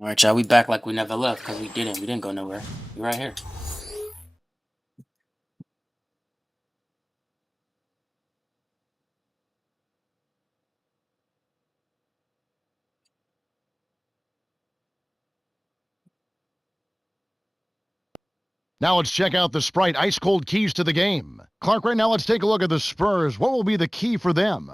All right, y'all. We back like we never left because we didn't. We didn't go nowhere. We're right here. Now let's check out the Sprite ice cold keys to the game. Clark, right now let's take a look at the Spurs. What will be the key for them?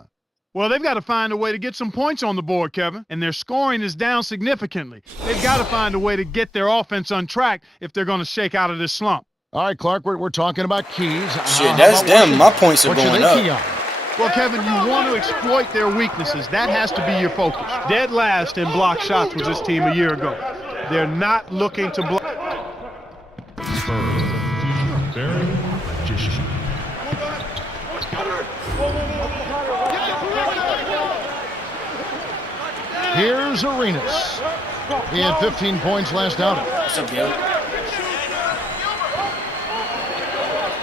Well, they've got to find a way to get some points on the board, Kevin, and their scoring is down significantly. They've got to find a way to get their offense on track if they're going to shake out of this slump. All right, Clark, we're talking about keys. Shit, that's them. My points are what should going they key up. on? Well, Kevin, you want to exploit their weaknesses. That has to be your focus. Dead last in block shots was this team a year ago. They're not looking to block. Here's Arenas. He had 15 points last outing. What's up, Gil?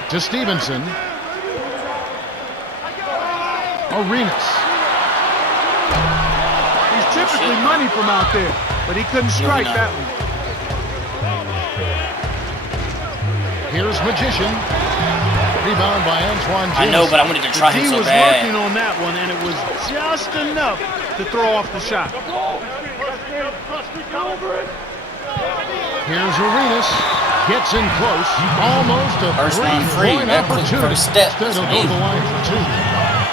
To Stevenson. Arenas. He's typically money from out there, but he couldn't strike that one. Here's Magician. Rebound by Antoine Jameson. I know, but I wanted to try him so He was bad. working on that one, and it was just enough to throw off the shot. Here's Arenas. Gets in close. Almost a First one free. three-point That quick opportunity. first step. Instead, That's he'll go to the amazing. line for two.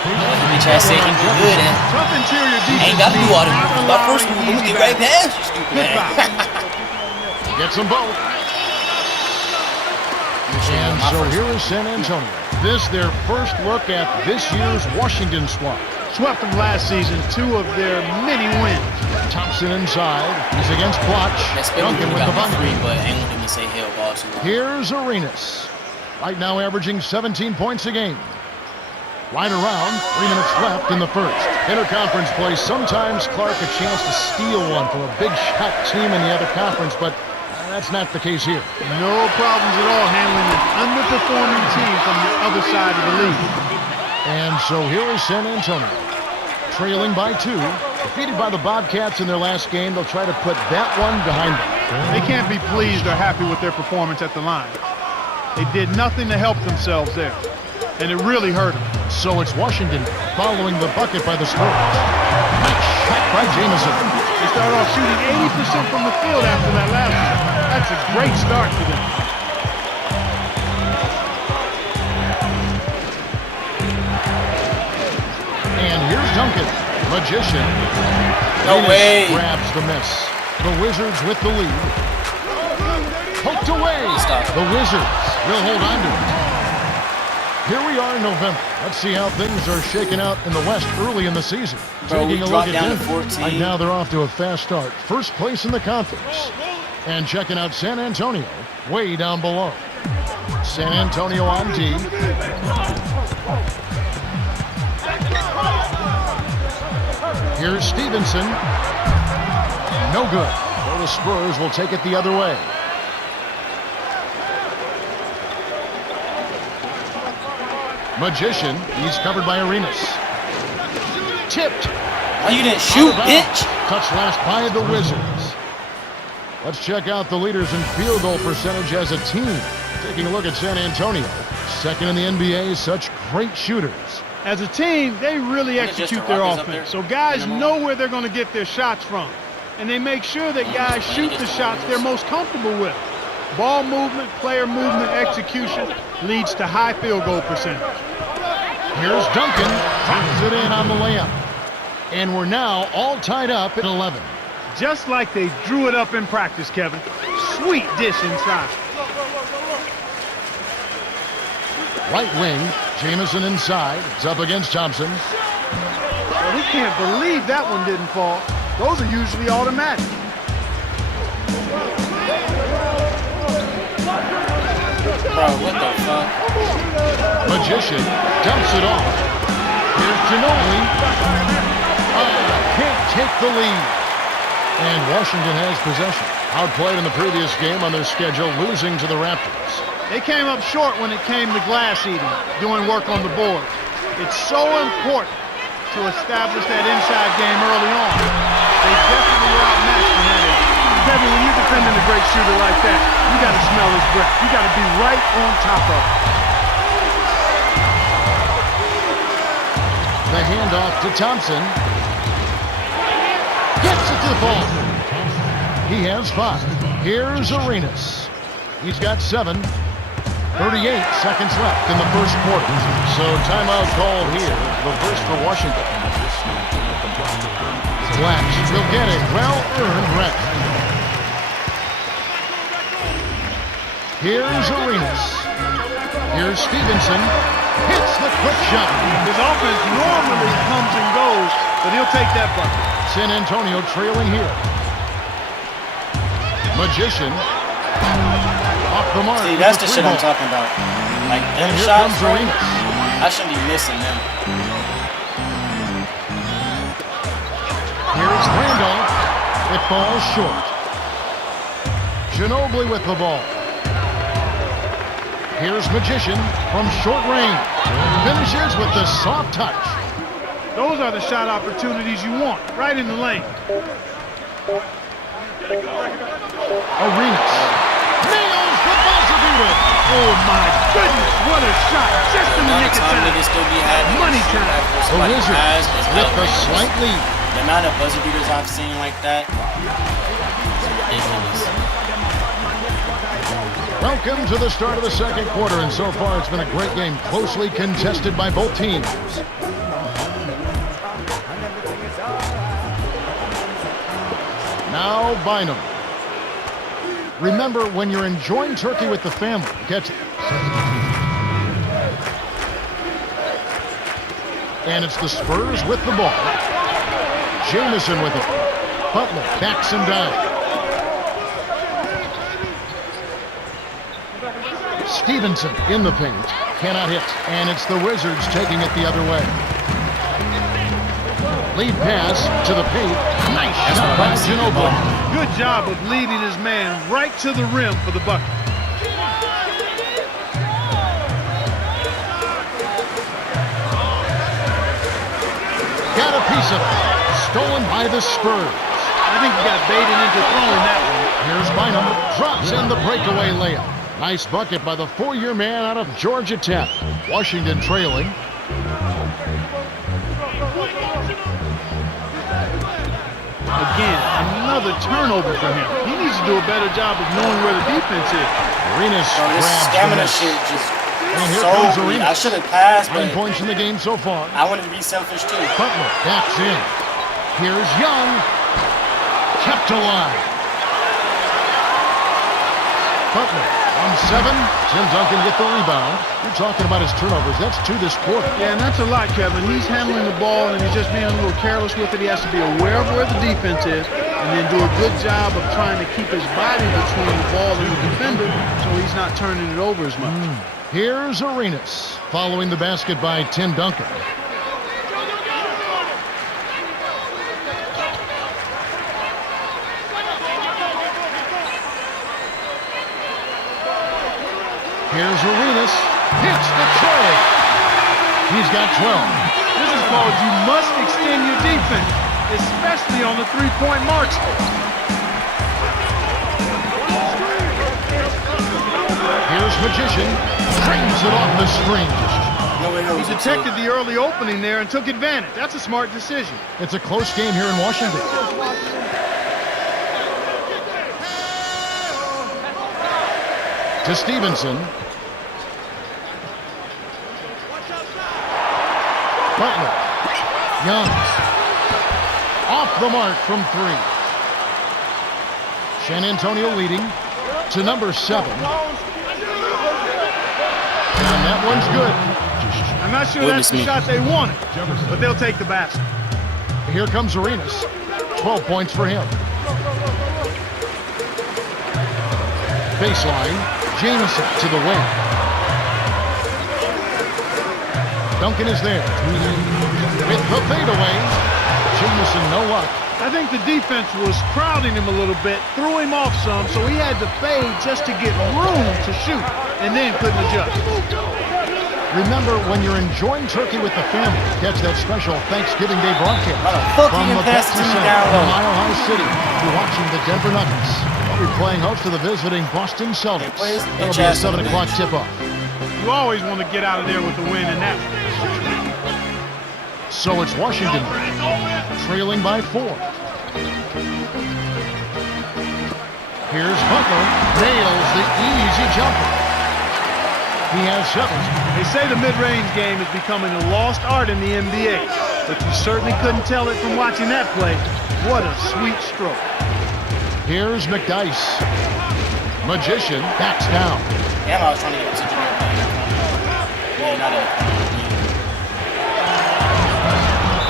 Bitch ass said he was good, and Tough interior I defense. ain't got to do all the not moves. My first allowing move, I'm easy gonna get right baskets. past you, stupid Good ass. foul. Gets them both. And so here is San Antonio. This their first look at this year's Washington squad. Swept them last season, 2 of their many wins. Thompson inside. He's against Blotch. That spin Duncan move with the got me free, bucket. but I ain't want him to say hell ball too long. Here's Arenas. Right now averaging 17 points a game. Right around, 3 minutes left in the first. Interconference play, sometimes, Clark, a chance to steal one from a big shot team in the other conference, but that's not the case here. No problems at all handling an underperforming team from the other side of the league. And so here is San Antonio, trailing by 2. Defeated by the Bobcats in their last game, they'll try to put that one behind them. They can't be pleased or happy with their performance at the line. They did nothing to help themselves there, and it really hurt them. So it's Washington following the bucket by the Spurs. Nice shot by Jameson. They started off shooting 80% from the field after that last one. That's a great start for them. And here's Duncan. Magician. No Arenas way. grabs the miss. The Wizards with the lead. Poked away. Stop. The Wizards will hold on to it. Here we are in November. Let's see how things are shaking out in the West early in the season. Bro, we Taking a look dropped at down to Denver. 14. Right now they're off to a fast start. First place in the conference. And checking out San Antonio way down below. San Antonio on D. Here's Stevenson. No good. So the Spurs will take it the other way. Magician, he's covered by Arenas. Tipped. Why you didn't shoot, Out of bounds. bitch? Touch last by the Wizards. Let's check out the leaders in field goal percentage as a team. Taking a look at San Antonio. Second in the NBA, such great shooters. As a team, they really Isn't it just execute the their Rockets up offense. there? So guys Minimum? know where they're going to get their shots from. And they make sure that guys shoot the shots they're most comfortable with. Ball movement, player movement, execution leads to high field goal percentage. Here's Duncan. Pops it in on the layup. And we're now all tied up at 11. Just like they drew it up in practice, Kevin. Sweet dish inside. Right wing, Jameson inside. It's up against Thompson. Well, we can't believe that one didn't fall. Those are usually automatic. Bro, what the fuck? Magician dumps it off. Here's Ginobili. Can't take the lead. And Washington has possession. Outplayed in the previous game on their schedule, losing to the Raptors. They came up short when it came to glass eating, doing work on the board. It's so important to establish that inside game early on. They definitely were outmatched in that area. great shooter like that, you got to smell his breath. You got to be right on top of it. The handoff to Thompson. Gets it to the ball. He has 5. Here's Arenas. He's got 7. 38 seconds left in the first quarter. So timeout called here. The first for Washington. Blacks will get a well-earned rest. Here's Arenas. Here's Stevenson. Hits the quick shot. His offense normally comes and goes, but he'll take that bucket. San Antonio trailing here. Magician. Off the mark. See, that's the shit I'm talking about. Like, them And here shots, comes bro, Arenas. I shouldn't be missing them. Here's Randolph. It falls short. Ginobili with the ball. Here's Magician from short range. Finishes with the soft touch. Those are the shot opportunities you want, right in the lane. Arenas. Nails the buzzer beater. Oh my goodness, what a shot. Just in the The nick of time time. niggas still be having Money to shoot time. after The somebody Wizards has is with the outrageous. slight lead. The amount of buzzer beaters I've seen like that is ridiculous. Welcome to the start of the second quarter, and so far it's been a great game, closely contested by both teams. Now Bynum. Remember, when you're enjoying turkey with the family, catch it. And it's the Spurs with the ball. Jamison with it. Butler backs him down. Stevenson in the paint. Cannot hit. And it's the Wizards taking it the other way. Lead pass to the paint. Nice shot by Ginobili. Good job of leading his man right to the rim for the bucket. Got a piece of it. Stolen by the Spurs. I think he got baited into throwing that one. Here's Bynum. Drops in the breakaway layup. Nice bucket by the 4-year man out of Georgia Tech. Washington trailing. Again, another turnover for him. He needs to do a better job of knowing where the defense is. Arenas Bro, this grabs the stamina miss. shit just And here so comes weak. Arenas. I should have passed, 9 but points in the game so far. I wanted to be selfish too. Butler backs in. Here's Young. Kept alive. Butler on 7. Tim Duncan with the rebound. You're talking about his turnovers. That's 2 this quarter. Yeah, and that's a lot, Kevin. He's handling the ball, and he's just being a little careless with it. He has to be aware of where the defense is, and then do a good job of trying to keep his body between the ball and the defender so he's not turning it over as much. Here's Arenas following the basket by Tim Duncan. Here's Arenas. Hits the tray. He's got 12. This is called you must extend your defense, especially on the three-point marks. Here's Magician. Drains it off the screen. He detected the early opening there and took advantage. That's a smart decision. It's a close game here in Washington. To Stevenson. Butler. Young. Off the mark from 3. San Antonio leading to number 7. And that one's good. I'm not sure Witness that's the me. shot they wanted, but they'll take the basket. Here comes Arenas. 12 points for him. Baseline. Jamison to the wing. Duncan is there. With the fadeaway. Jamison, no luck. I think the defense was crowding him a little bit, threw him off some, so he had to fade just to get room to shoot, and then couldn't adjust. Remember, when you're enjoying turkey with the family, catch that special Thanksgiving Day broadcast How the fuck from you the can pass Pepsi it to me Center down on low? Mile High City. You're watching the Denver Nuggets. They'll be playing host to the visiting Boston Celtics. That'll be a 7 o'clock tip-off. You always want to get out of there with the win in that one. So it's Washington trailing by 4. Here's Butler. Nails the easy jumper. He has 7. They say the mid-range game is becoming a lost art in the NBA, but you certainly couldn't tell it from watching that play. What a sweet stroke. Here's McDice. Magician backs down. Yeah, I was trying to get to Jamaica. Yeah, not in the corner.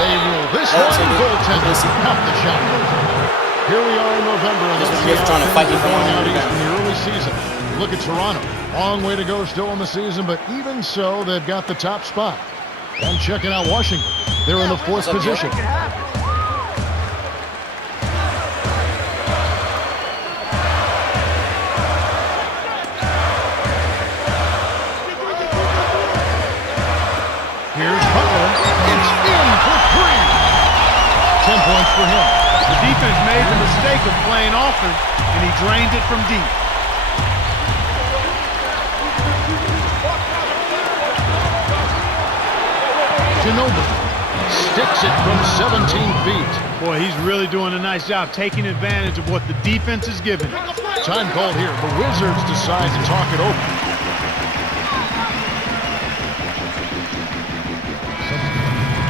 They rule this one. Goaltender out the shot. Here we are in November, and This trying to fight you for going one out rebound. east in the early season. Look at Toronto. Long way to go still in the season, but even so, they've got the top spot. And checking out Washington. They're in the 4th position. Here's Butler. It's in for 3. 10 points for him. The defense made the mistake of playing offense, and he drained it from deep. Ginobili sticks it from 17 feet. Boy, he's really doing a nice job taking advantage of what the defense is giving. Time called here. The Wizards decide to talk it over.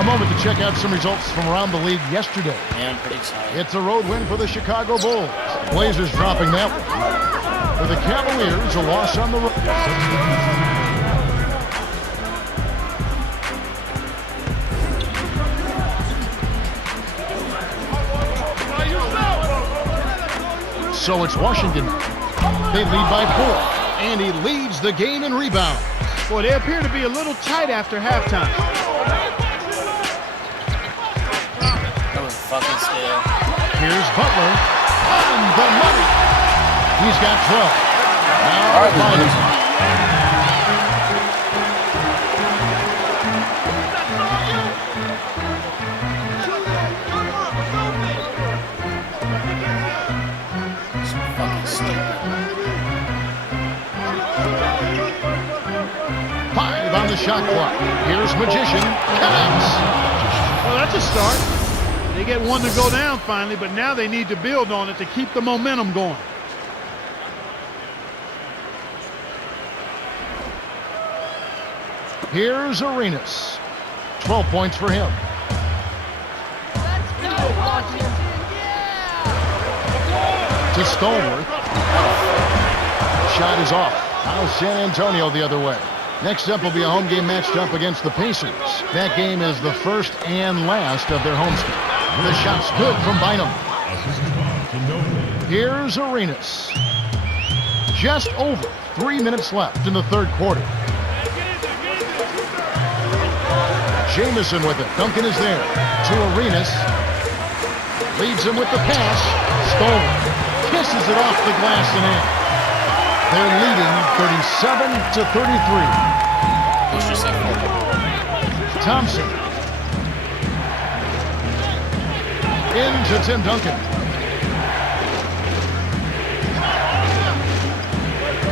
A moment to check out some results from around the league yesterday. Yeah, I'm pretty excited. It's a road win for the Chicago Bulls. Blazers dropping that one. For the Cavaliers, a loss on the road. So it's Washington. They lead by 4. And he leads the game in rebounds. Boy, they appear to be a little tight after halftime. That was fucking steal. Here's Butler on the money. He's got 12. Now finally. Fucking stupid. 5 on the shot clock. Here's Magician. Connects. Well, that's a start. They get one to go down finally, but now they need to build on it to keep the momentum going. Here's Arenas. 12 points for him. To Stallworth. Shot is off. Now San Antonio the other way. Next up will be a home game matched up against the Pacers. That game is the first and last of their homestand. The shot's good from Bynum. Here's Arenas. Just over 3 minutes left in the 3rd quarter. Jamison with it. Duncan is there. To Arenas. Leads him with the pass. Stolen. Kisses it off the glass and in. They're leading 37-33. Let's just say 4. Thompson. Into Tim Duncan.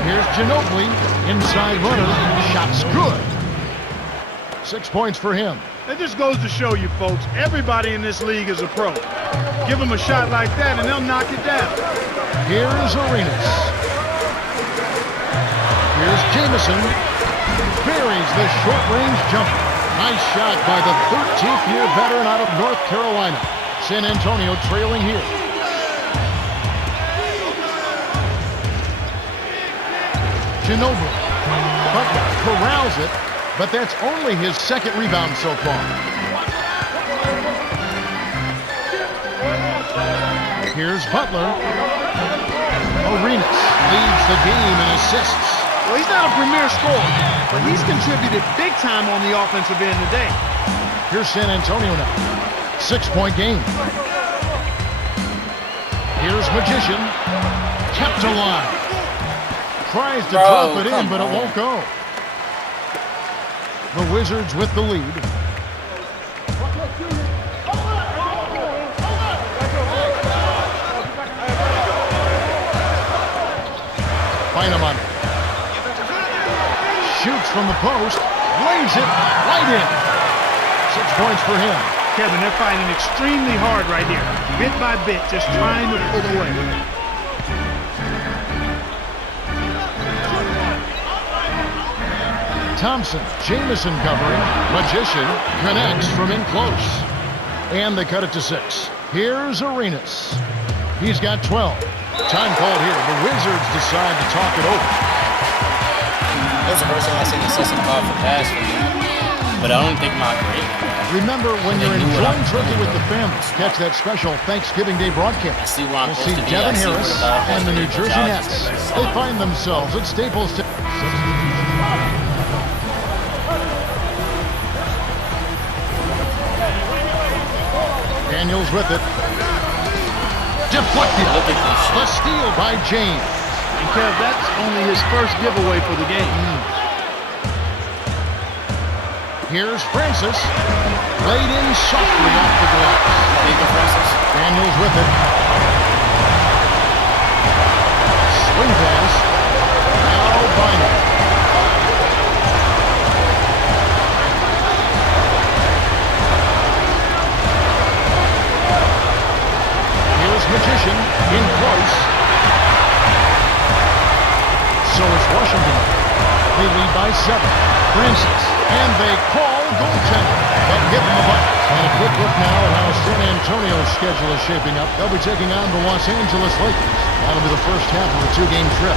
Here's Ginobili. Inside runner. Shot's good. 6 points for him. It just goes to show you, folks, everybody in this league is a pro. Give them a shot like that, and they'll knock it down. Here's Arenas. Here's Jamison. Buries the short-range jumper. Nice shot by the 13th-year veteran out of North Carolina. San Antonio trailing here. Ginobili. Butler corrals it, but that's only his 2nd rebound so far. Here's Butler. Arenas leads the game in assists. Well, he's not a premier scorer, but he's contributed big time on the offensive end today. Here's San Antonio now. 6-point game. Here's Magician. Kept alive. Tries to drop it in, but it won't go. The Wizards with the lead. Bynum. Shoots from the post. Lays it right in. 6 points for him. Kevin, they're fighting extremely hard right here. Bit by bit, just trying to pull away. Thompson, Jamison covering. Magician connects from in close. And they cut it to 6. Here's Arenas. He's got 12. Time called here. The Wizards decide to talk it over. That was the first time I seen the system call for pass for me. But I don't think my great. Remember, when you're enjoying turkey with the family, catch that special Thanksgiving Day broadcast. We'll see Devin Harris and the New Jersey Nets. They find themselves at Staples. Daniels with it. Deflected. Look at this shit. The steal by James. And Kev, that's only his first giveaway for the game. Here's Francis. Laid in softly off the glass. Daniels with it. Swing pass. Now Bynum. Here's Magician in close. So it's Washington. They lead by 7. Francis. And they call goaltender. But give him a bucket. And a quick look now at how San Antonio's schedule is shaping up. They'll be taking on the Los Angeles Lakers. That'll be the first half of a 2-game trip.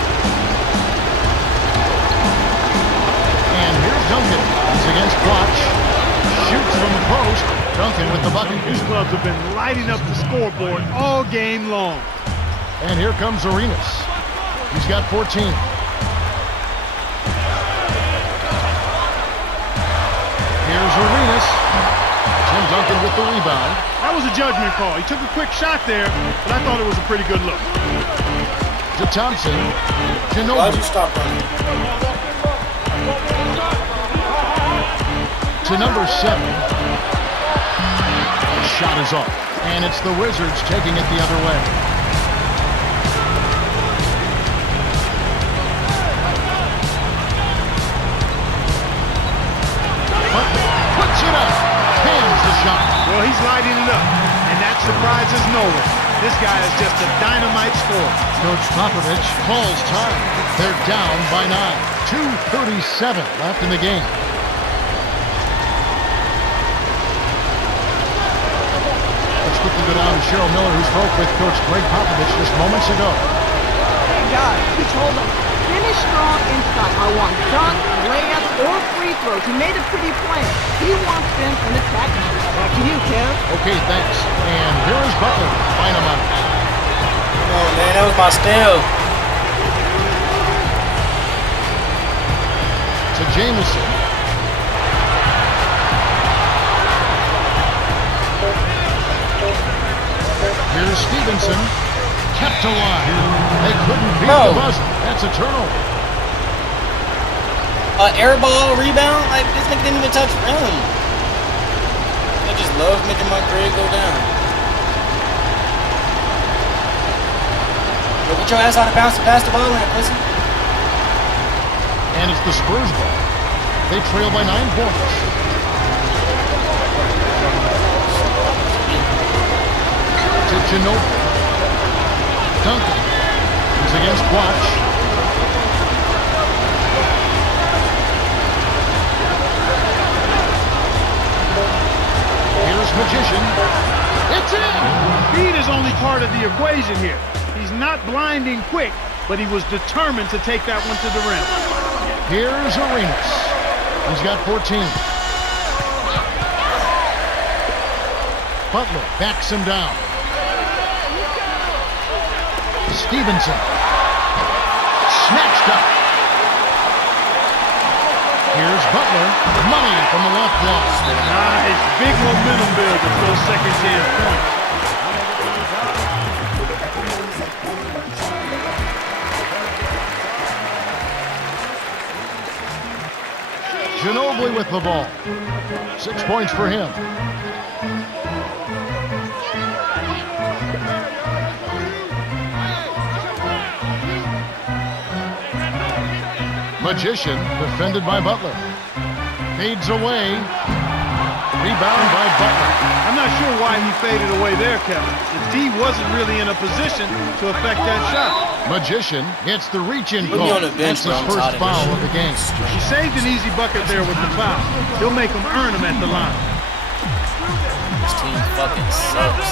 And here's Duncan. He's against Watch. Shoots from the post. Duncan with the bucket. These clubs have been lighting up the scoreboard all game long. And here comes Arenas. He's got 14. Here's Arenas. Tim Duncan with the rebound. That was a judgment call. He took a quick shot there, but I thought it was a pretty good look. To Thompson. Ginobili. Why'd you stop running? To number 7. The shot is off. And it's the Wizards taking it the other way. Puts it up. Cams the shot. Well, he's lighting it up, and that surprises no one. This guy is just a dynamite scorer. Coach Popovich calls time. They're down by 9. 2:37 left in the game. Let's quickly go down to Cheryl Miller, who spoke with Coach Greg Popovich just moments ago. Hey guys, he told them, finish strong inside. I want dunk, layups, or free throws. He made a pretty plan. He wants them in attack mode. Back to you, Kev. Okay, thanks. And here is Butler. Bynum. Come on, man. That was my steal. To Jamison. Here's Stevenson. Kept alive. They couldn't beat the buzzer. That's a turnover. Air ball rebound? Like, this nigga didn't even touch rim. I just love making my grade go down. Yo, get your ass out of bounds to pass the ball in, pussy. And it's the Spurs ball. They trail by 9 points. To Ginobili. Duncan. He's against Watch. Here's Magician. It's in! Speed is only part of the equation here. He's not blinding quick, but he was determined to take that one to the rim. Here's Arenas. He's got 14. Butler backs him down. Stevenson. Snatched up. Here's Butler. Money from the left block. Nice. Big momentum build with those second chance points. Ginobili with the ball. 6 points for him. Magician, defended by Butler. Fades away. Rebound by Butler. I'm not sure why he faded away there, Kevin. The D wasn't really in a position to affect that shot. Magician gets the reach-in Put me call. on the bench, That's his bro. I'm first tired of foul this. of the game. He saved an easy bucket there with the foul. He'll make them earn them at the line. This team fucking sucks.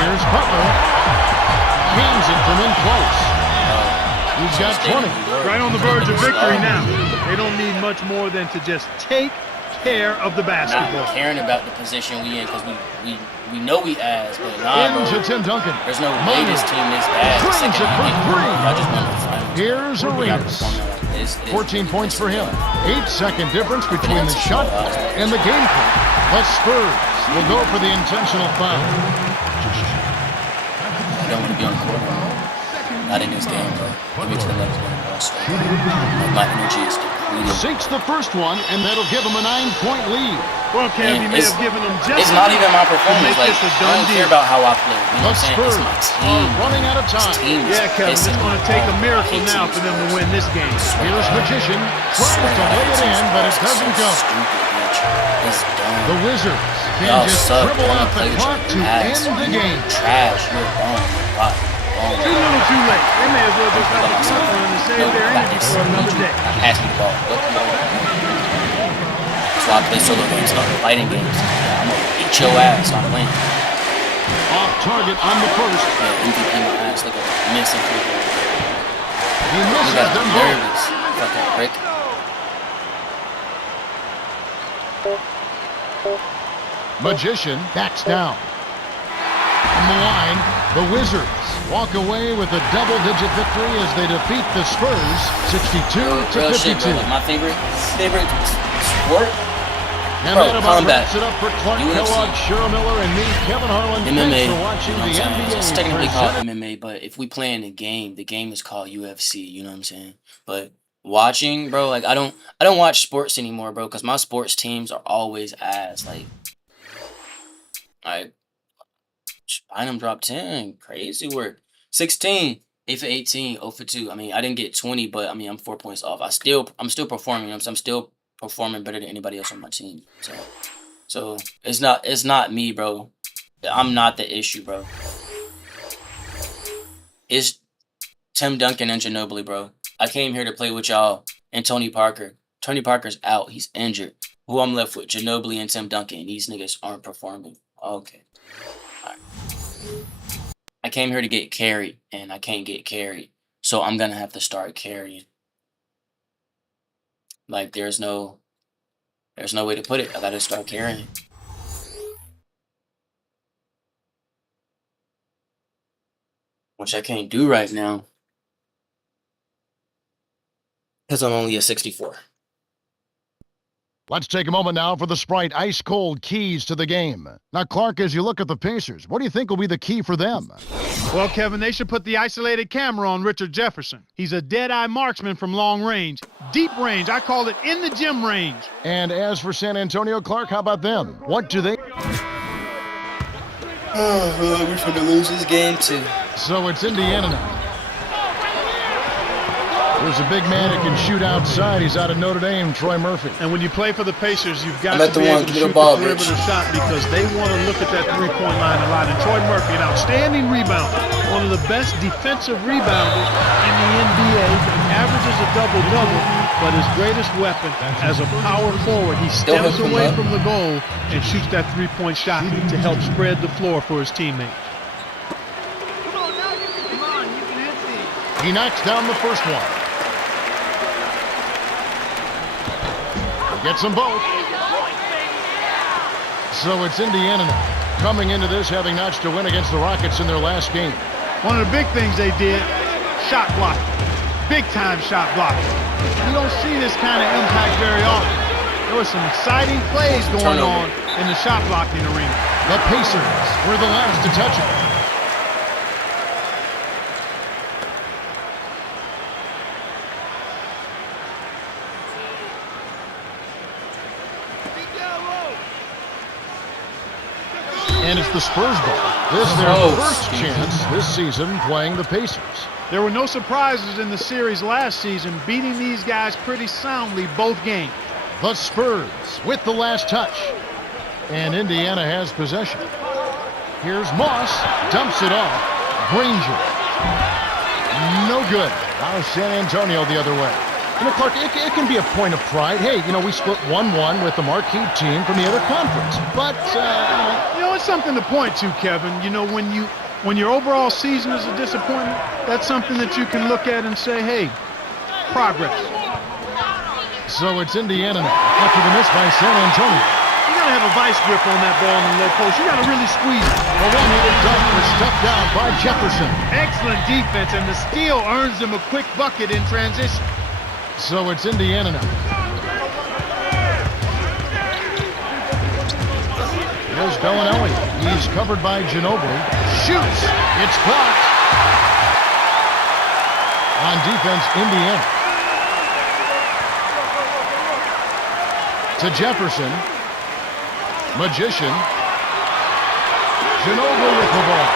Here's Butler. Gains it from in close. He's got 20. Right on the verge of victory now. They don't need much more than to just take care of the basketball. Not caring about the position we in because we know we ass, but nah, bro. Into Tim Duncan. There's no way this team is bad. The Drains second it for we get- three. Y'all just won the finals. Here's Y'all Arenas. performing like this. 14 points for him. 8-second difference between the shot clock and the game clock. The Spurs will go for the intentional foul. I don't want to be on the court anymore. Not in this game, bro. Give me to the next game, bro. Like, my energy is depleted. Sinks the first one, and that'll give him a 9-point lead. Well, Kev, he Man, may have given them just It's not even my to performance. make Like, this a I done don't care deal. about how I play. You know The what I'm saying? Spurs It's my are team. running out of This time. team is Yeah, Kevin, it's pissing going to me take a off. miracle I hate now teams for them like to win this game. Here's Magician. Tries to lay it in, but it doesn't go. Stupid, bitch. It's dumb. The Wizards can Y'all just suck. dribble Y'all out play the with clock your to ass. end the You game. Trash. You're bum. You're bot. Too little, too late. They may as well just have a front run and save their energy for another day. Pass me the ball. That's why I play solo games, not fighting games. I'm gonna beat your ass. I'm playing. Off target on the first. Yeah, MVP my ass. Look at that. Missing free throw. He You misses got them both. nervous. Fucking prick. Magician backs down. On the line, the Wizards walk away with a double-digit victory as they defeat the Spurs 62 to Real shit, 52. bro. Like my favorite sport. And Bro, that about combat. wraps it up for Clark UFC. Kellogg, Cheryl Miller, and me, Kevin Harlan. MMA. Thanks for watching You know what I'm the saying? NBA. It's technically called presented- MMA, but if we play in the game is called UFC. You know what I'm saying? But watching, bro, like I don't watch sports anymore, bro, because my sports teams are always ass. Like, Bynum dropped 10. Crazy work. 16. 8 for 18. 0 for 2. I mean, I didn't get 20, but I mean, I'm 4 points off. I'm still performing. You know what I'm saying? I'm still performing better than anybody else on my team. So it's not me, bro. I'm not the issue, bro. It's Tim Duncan and Ginobili, bro. I came here to play with y'all and Tony Parker. Tony Parker's out. He's injured. Who I'm left with? Ginobili and Tim Duncan. These niggas aren't performing. Okay. All right. I came here to get carried, and I can't get carried. So I'm going to have to start carrying. Like, there's no way to put it. I got to start carrying. Which I can't do right now. Because I'm only a 64. Let's take a moment now for the Sprite ice-cold keys to the game. Now, Clark, as you look at the Pacers, what do you think will be the key for them? Well, Kevin, they should put the isolated camera on Richard Jefferson. He's a dead-eye marksman from long range. Deep range. I call it in the gym range. And as for San Antonio, Clark, how about them? What do they... Oh, we're going to lose this game, too. So it's Indiana now. There's a big man who can shoot outside. He's out of Notre Dame, Troy Murphy. And when you play for the Pacers, you've got I'm at to the be one. able to Give me the shoot ball, the bitch. perimeter shot because they want to look at that three-point line a lot. And Troy Murphy, an outstanding rebounder, one of the best defensive rebounders in the NBA, averages a double-double, but his greatest weapon as a power forward, he Still steps hook him away up. from the goal and shoots that three-point shot to help spread the floor for his teammates. He knocks down the first one. Gets them both. So it's Indiana now, coming into this having notched a win against the Rockets in their last game. One of the big things they did, shot blocking. Big-time shot blocking. You don't see this kind of impact very often. There were some exciting plays going on in the shot blocking arena. The Pacers were the last to touch it. And it's the Spurs ball. This is their Oh, first Steve. chance this season playing the Pacers. There were no surprises in the series last season, beating these guys pretty soundly both games. The Spurs with the last touch. And Indiana has possession. Here's Moss. Dumps it off. Granger. No good. Now San Antonio the other way. You know, Clark, it can be a point of pride. Hey, you know, we split 1-1 with the marquee team from the other conference. But, You know, it's something to point to, Kevin. You know, when your overall season is a disappointment, that's something that you can look at and say, hey, progress. so it's Indiana now after the miss by San Antonio. You got to have a vice grip on that ball in the low post. You got to really squeeze it. A one-handed dunk was stepped down by Jefferson. Excellent defense, and the steal earns them a quick bucket in transition. So it's Indiana now. Here's Bellinelli. He's covered by Ginobili. Shoots. It's blocked. On defense, Indiana. To Jefferson. Magician. Ginobili with the ball.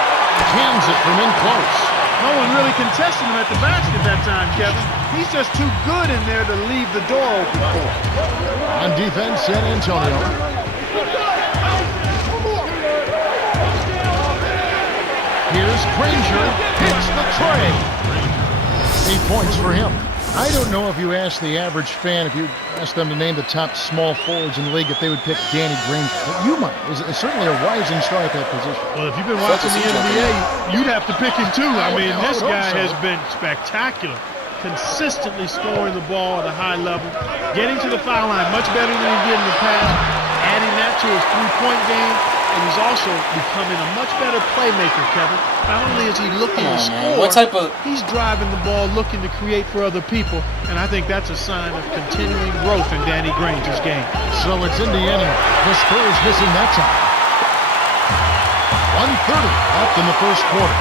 Cans it from in close. No one really contested him at the basket that time, Kevin. He's just too good in there to leave the door open for him. On defense, San Antonio. Here's Granger. Hits the tray. 8 points for him. I don't know if you ask the average fan, if you ask them to name the top small forwards in the league, if they would pick Danny Granger. But you might. It's certainly a rising star at that position. Well, if you've been watching the NBA, you'd have to pick him too. I mean, this guy has been spectacular. Consistently scoring the ball at a high level. Getting to the foul line much better than he did in the past. Adding that to his three-point game. And he's also becoming a much better playmaker, Kevin. Not only is he looking to score, he's driving the ball, looking to create for other people. And I think that's a sign of continuing growth in Danny Granger's game. So it's Indiana. The Spurs missing that time. 1:30 left in the first quarter.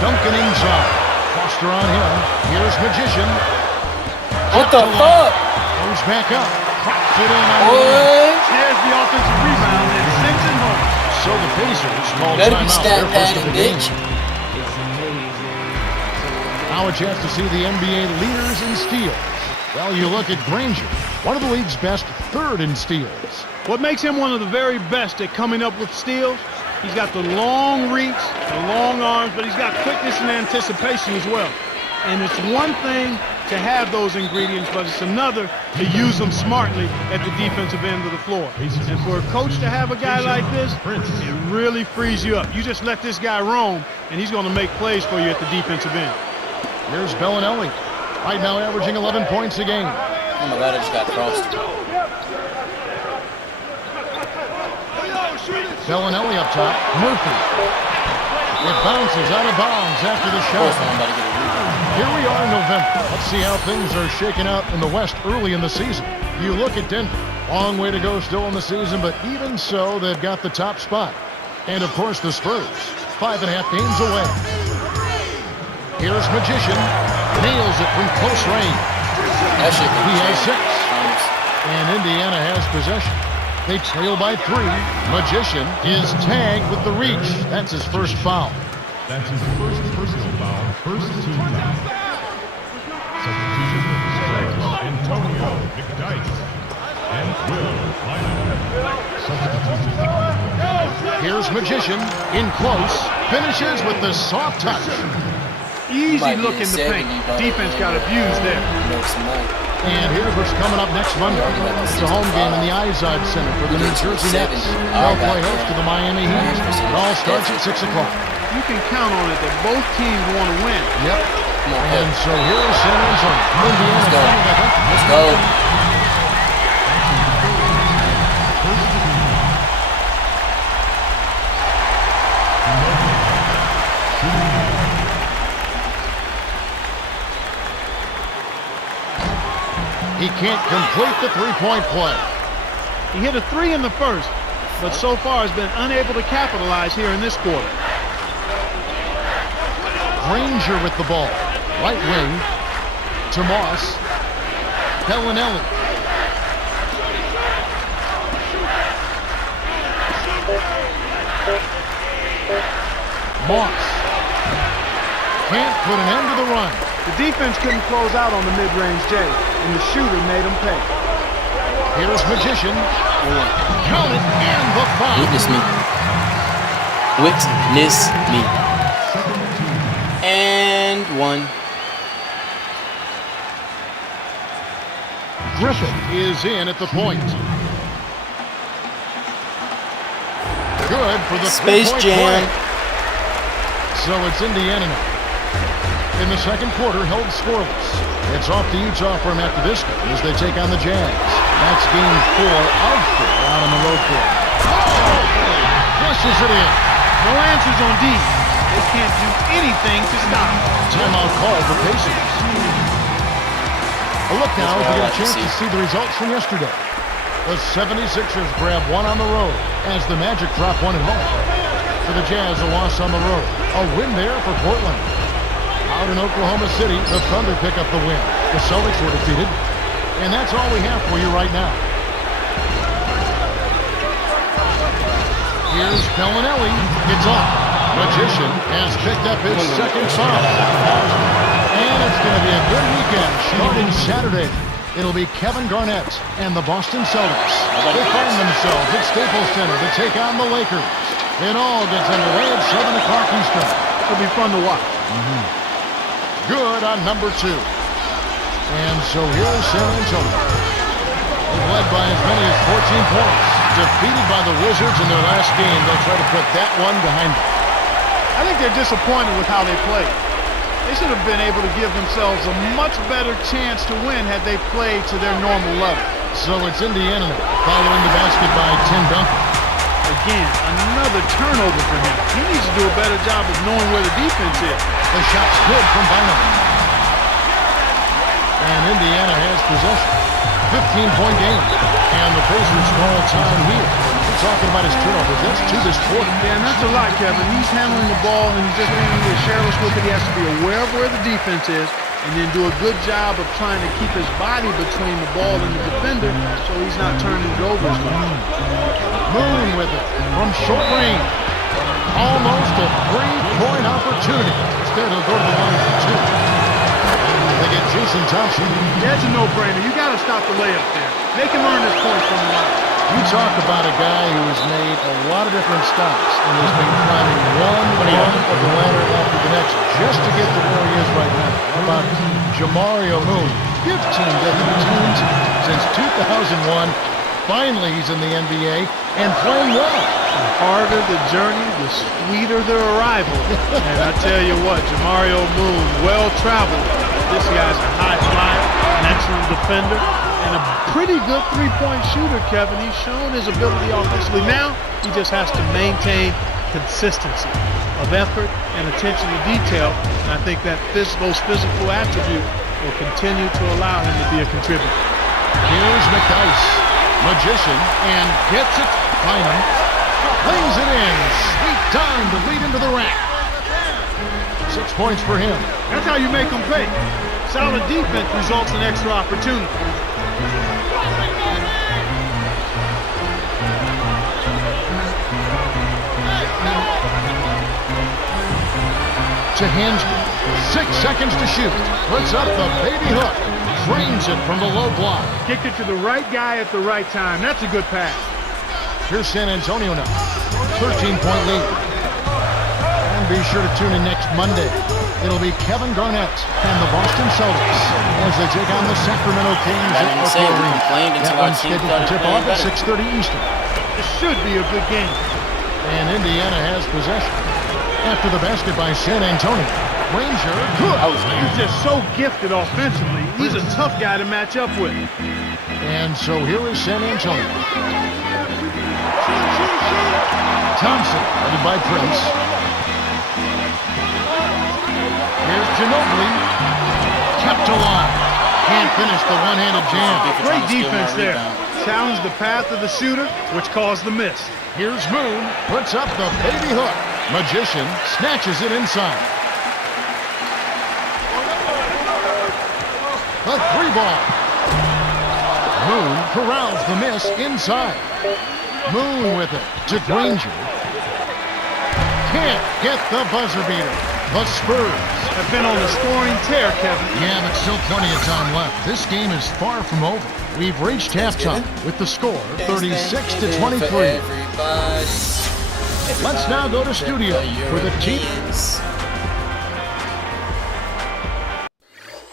Duncan inside. Foster on him. Here's Magician. What the fuck? Goes back up. Cracks it in on There's the offensive rebound and sends it home. So the Pacers call Better be timeout. stat Their first of padding, the game. bitch. Now a chance to see the NBA leaders in steals. Well, you look at Granger, one of the league's best, third in steals. What makes him one of the very best at coming up with steals? He's got the long reach, the long arms, but he's got quickness and anticipation as well. And it's one thing to have those ingredients, but it's another to use them smartly at the defensive end of the floor. And for a coach to have a guy like this, it really frees you up. You just let this guy roam, and he's going to make plays for you at the defensive end. Here's Bellinelli, right now averaging 11 points a game. Oh my God, I just got crossed. Bellinelli up top, Murphy. It bounces out of bounds after the Of shot. course, I'm about to get a rebound. Here we are in November. Let's see how things are shaking out in the West early in the season. You look at Denver. Long way to go still in the season, but even so, they've got the top spot. And of course, the Spurs, 5.5 games away. Here's Magician. Nails it from close range. That shit He has 6. Promise. And Indiana has possession. They trail by 3. Magician is tagged with the reach. That's his first foul. That's his first personal foul, first team foul. Substitution for Antonio McDyess and Will Lionel. Substitution. Here's Magician in close. Finishes with the soft touch. Easy Might be look in the 70, paint. but- Defense got abused there. Make some money. And here's what's coming up next Monday. It's a home game in the Izod Center for the New Jersey Nets. They'll play host to the Miami Heat. It all starts at 6 o'clock. You can count on it that both teams want to win. Yep. Come on, And Pep. so here's San Antonio. Indiana Let's go. coming back up. Let's go. He can't complete the three-point play. He hit a 3 in the first, but so far has been unable to capitalize here in this quarter. Granger with the ball. Right wing to Moss. Bellinelli. Moss can't put an end to the run. The defense couldn't close out on the mid-range J, and the shooter made him pay. Here's Magician. Count it and the foul. Witness me. Witness me. And one. Griffin is in at the point. Good for the Space three-point Jam. play. So it's Indiana now. In the second quarter, held scoreless. It's off to Utah for a after this game as they take on the Jazz. That's game 4 of 4 out on the road court. Oh! Flushes it in. No answers on D. They can't do anything to stop him. Timeout call for Pacers. A look now as we get a chance to see the results from yesterday. The 76ers grab one on the road as the Magic drop one at home. For the Jazz, a loss on the road. A win there for Portland. Out in Oklahoma City, the Thunder pick up the win. The Celtics were defeated. And that's all we have for you right now. Here's Bellinelli. It's off. Magician has picked up his second foul. And it's going to be a good weekend starting Saturday. It'll be Kevin Garnett and the Boston Celtics. They find themselves at Staples Center to take on the Lakers. It all gets underway at 7 o'clock Eastern. It'll be fun to watch. Good on number 2. And so here's San Antonio. They've led by as many as 14 points. Defeated by the Wizards in their last game, they'll try to put that one behind them. I think they're disappointed with how they played. They should have been able to give themselves a much better chance to win had they played to their normal level. So it's Indiana now, following the basket by Tim Duncan. Again, another turnover for him. He needs to do a better job of knowing where the defense is. The shot's good from Bynum. And Indiana has possession. 15-point game. And the Pacers small time here. We're talking about his turnovers. That's 2 this quarter. Yeah, and that's a lot, Kevin. He's handling the ball, and he's just being a little careless with it. He has to be aware of where the defense is, and then do a good job of trying to keep his body between the ball and the defender so he's not turning it over as much. Moon with it from short range. Almost a 3-point opportunity. Instead, he'll go to the line for 2. They get Jason Thompson. That's a no-brainer. You got to stop the layup there. They can earn this point from the line. You talk about a guy who's made a lot of different stops and has been climbing one rung of the ladder after the next just to get to where he is right now. How about Jamario Moon? 15 WTs since 2001. Finally, he's in the NBA and playing well. The harder the journey, the sweeter the arrival. And I tell you what, Jamario Moon, well-traveled. This guy's a high flyer, an excellent defender, and a pretty good three-point shooter, Kevin. He's shown his ability offensively. Now, he just has to maintain consistency of effort and attention to detail. And I think that those physical attributes will continue to allow him to be a contributor. Here's McDyess. Magician, and gets it. Bynum lays it in. Sweet time to lead into the rack. 6 points for him. That's how you make them pay. Solid defense results in extra opportunity. To Hansby. 6 seconds to shoot. Puts up the baby hook. Drains it from the low block. Kicked it to the right guy at the right time. That's a good pass. Here's San Antonio now. 13-point lead. And be sure to tune in next Monday. It'll be Kevin Garnett and the Boston Celtics as they take on the Sacramento Kings I at didn't say we Arena. complained That until our one's team scheduled to started tip playing off at better. 6:30 Eastern. This should be a good game. And Indiana has possession. After the basket by San Antonio. Ranger, good. He's just so gifted offensively. He's a tough guy to match up with. And so here is San Antonio. Thompson, headed by Prince. Here's Ginobili. Kept alive. Can't finish the one-handed jam. Great defense there. Challenged the path of the shooter, which caused the miss. Here's Moon. Puts up the baby hook. Magician snatches it inside. A 3-ball. Moon corrals the miss inside. Moon with it to Granger. can't get the buzzer beater. The Spurs have been on a scoring tear, Kevin. Yeah, but still plenty of time left. This game is far from over. We've reached halftime with the score 36-23. Let's now go to studio for the team.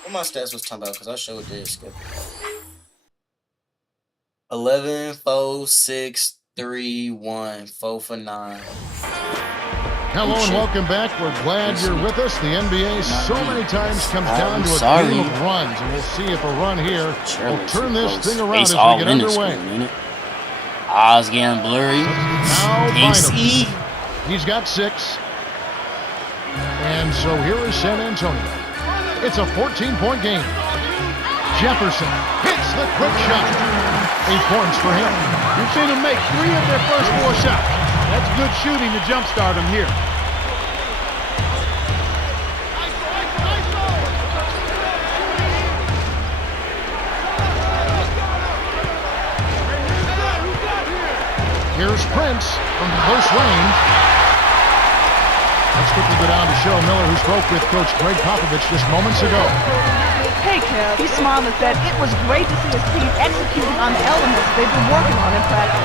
What my stats was talking about, because I showed this. 11, 4, 6, 3, 1, 4 for 9. Hello and welcome back. We're glad you're with us. The NBA so many times comes down to a game of runs, and we'll see if a run here will turn this thing around as we get underway. Eyes getting blurry. AC. He's got 6. And so here is San Antonio. It's a 14-point game. Jefferson hits the quick shot. 8 points for him. You've seen them make 3 of their first 4 shots. That's good shooting to jumpstart them here. Here's Prince from close range. Let's quickly go down to Cheryl Miller, who spoke with Coach Greg Popovich just moments ago. Hey, Kev. He smiled and said it was great to see his team executing on the elements they've been working on in practice.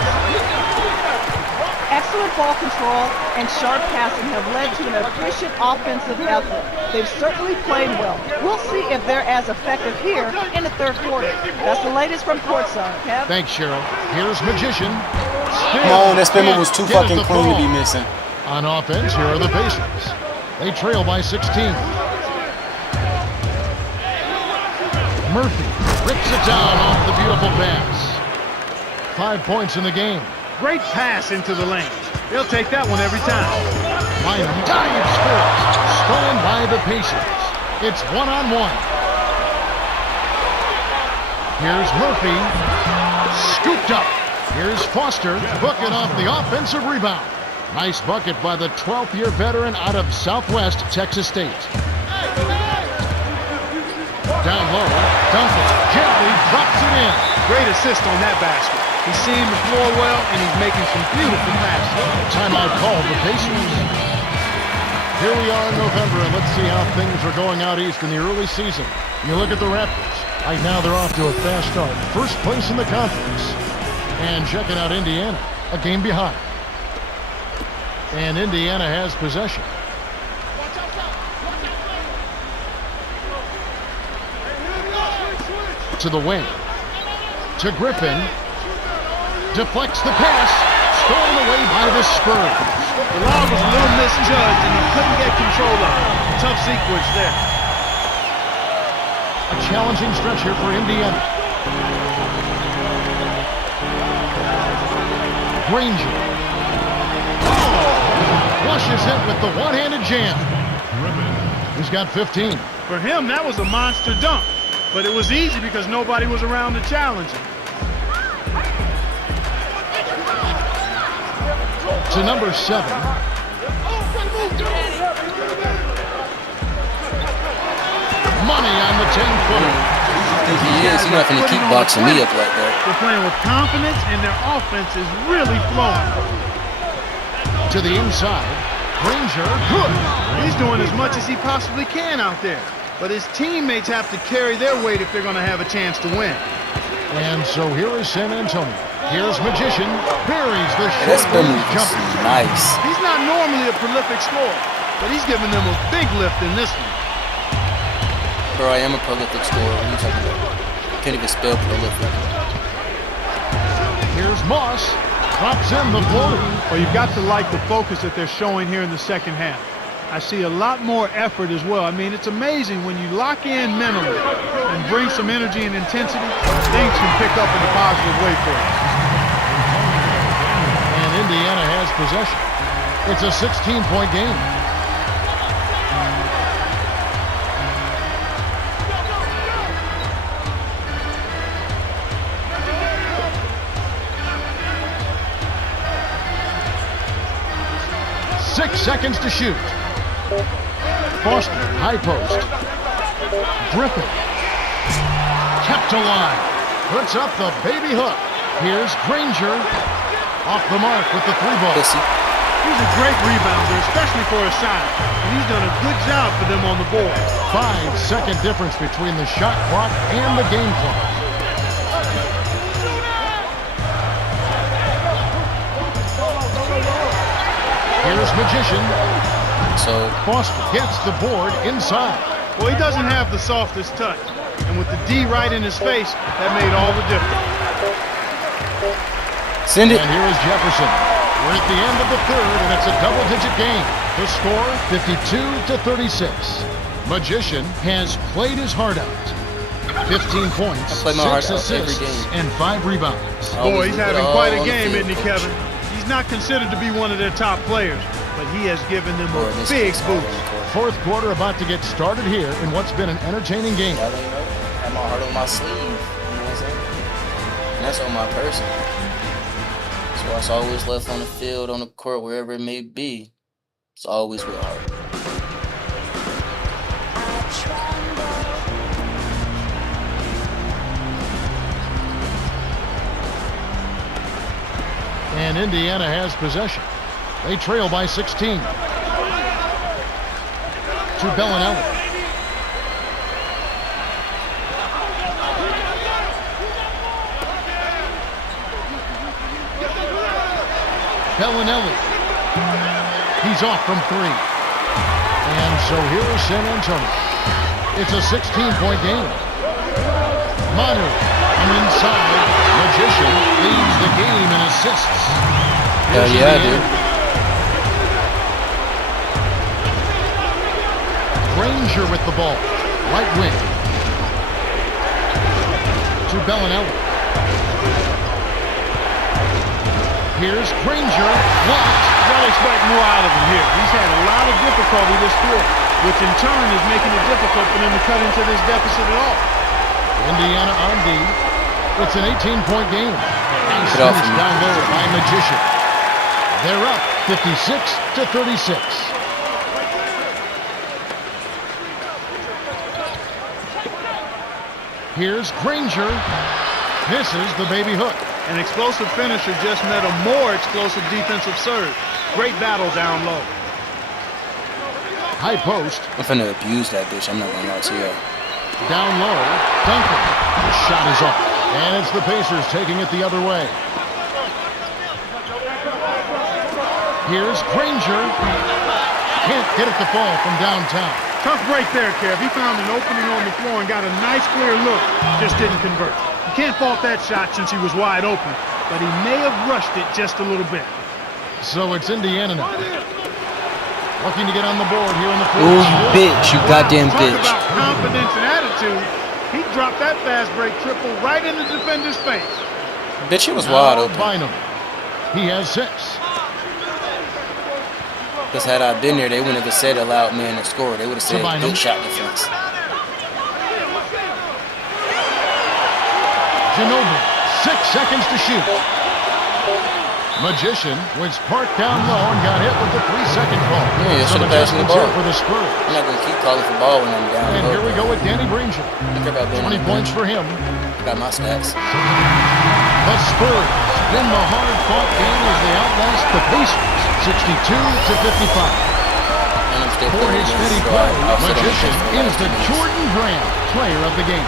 Excellent ball control and sharp passing have led to an efficient offensive effort. They've certainly played well. We'll see if they're as effective here in the third quarter. That's the latest from courtside, Kev. Thanks, Cheryl. Here's Magician. Come on, that spin move was too fucking clean to be missing. On offense, here are the Pacers. They trail by 16. Murphy rips it down off the beautiful pass. 5 points in the game. Great pass into the lane. They'll take that one every time. Bynum dives first. Stolen by the Pacers. It's 1-on-1. Here's Murphy. Scooped up. Here's Foster. Booking off the offensive rebound. Nice bucket by the 12th-year veteran out of Southwest Texas State. Down low. Duncan gently drops it in. Great assist on that basket. He's seeing the floor well, and he's making some beautiful passes. Timeout called the Pacers. Here we are in November, and let's see how things are going out east in the early season. You look at the Raptors. Right now, they're off to a fast start. First place in the conference. And checking out Indiana, a game behind. And Indiana has possession. To the wing. To Griffin. Deflects the pass. Stolen away by the Spurs. The lob was a little misjudged, and he couldn't get control of it. Tough sequence there. A challenging stretch here for Indiana. Granger. Flushes it with the one-handed jam. He's got 15. For him, that was a monster dunk. But it was easy because nobody was around to challenge him. To number 7. Money on the 10-footer. I think he is. He's not going to keep boxing me up like that. They're playing with confidence, and their offense is really flowing. To the inside. Granger, good. He's doing as much as he possibly can out there. But his teammates have to carry their weight if they're going to have a chance to win. And so here is San Antonio. Here's Magician. Buries the short-range jumper. Nice. He's not normally a prolific scorer, but he's giving them a big lift in this one. Bro, I am a prolific scorer. What are you talking about? I can't even spell prolific. Here's Moss. Drops in the floor. Well, you've got to like the focus that they're showing here in the second half. I see a lot more effort as well. I mean, it's amazing when you lock in mentally and bring some energy and intensity, things can pick up in a positive way for you. And Indiana has possession. It's a 16-point game. Six seconds to shoot. Foster, high post. Griffin. Kept alive. Puts up the baby hook. Here's Granger. Off the mark with the 3 ball. Pussy. He's a great rebounder, especially for a size, and he's done a good job for them on the board. 5-second difference between the shot clock and the game clock. Here's Magician. So Foster gets the board inside. Well, he doesn't have the softest touch, and with the D right in his face, that made all the difference. send it. And here is Jefferson. We're at the end of the third, and it's a double-digit game. The score, 52-36. Magician has played his heart out. 15 points, play my 6 heart out every assists, game. and 5 rebounds. Boy, he's having quite a on the game, field. isn't he, Kevin? He's not considered to be one of their top players, but he has given them Boy, a this big kid's all boost. on the court. Fourth quarter about to get started here in what's been an entertaining game. Y'all ain't know. I have my heart on my sleeve. You know what I'm saying? And that's on my person. So it's always left on the field, on the court, wherever it may be. It's always with heart. And Indiana has possession. They trail by 16. To Bellinelli. Bellinelli. He's off from 3. And so here is San Antonio. It's a 16-point game. Manu from inside. Magician leads the game in assists. Hell yeah, dude. Granger with the ball. Right wing. To Bellinelli. Here's Granger. Blocked. Y'all expect more out of him here. He's had a lot of difficulty this quarter, which in turn is making it difficult for them to cut into this deficit at all. Indiana on D. It's an 18-point game. Nice Get off finish me. down low by Magician. They're up 56-36. Here's Granger. Misses the baby hook. An explosive finisher just met a more explosive defensive surge. Great battle down low. High post. I'm finna abuse that bitch. I'm not gonna lie to you. Down low. Duncan. The shot is off. And it's the Pacers taking it the other way. Here's Granger. Can't get it to fall from downtown. Tough break there, Kev. He found an opening on the floor and got a nice clear look. Just didn't convert. You can't fault that shot since he was wide open, but he may have rushed it just a little bit. So it's Indiana now. Looking to get on the board here in the Ooh, fourth. you bitch. You goddamn Talk bitch. about confidence and attitude. He dropped that fast break triple right in the defender's face. Bitch, it was wide Now open. Bynum. He has 6. Because had I been there, they wouldn't have said allowed man to score. They would have said Bynum. good shot defense. Ginobili, 6 seconds to shoot. Magician was parked down low and got hit with the 3-second call. Yeah, you Some should've passed me the adjustments here ball. for the Spurs. I'm not gonna keep calling for ball when I'm down. And low, here we bro. go with Danny Granger. I care about being 20 on the points bench. for him. I got my stats. The Spurs win the hard-fought game as they outlast the Pacers, 62-55. And I'm still For playing his against steady the play, I'll sit on the Magician bench for is last the 2 minutes. Jordan Brand player of the game.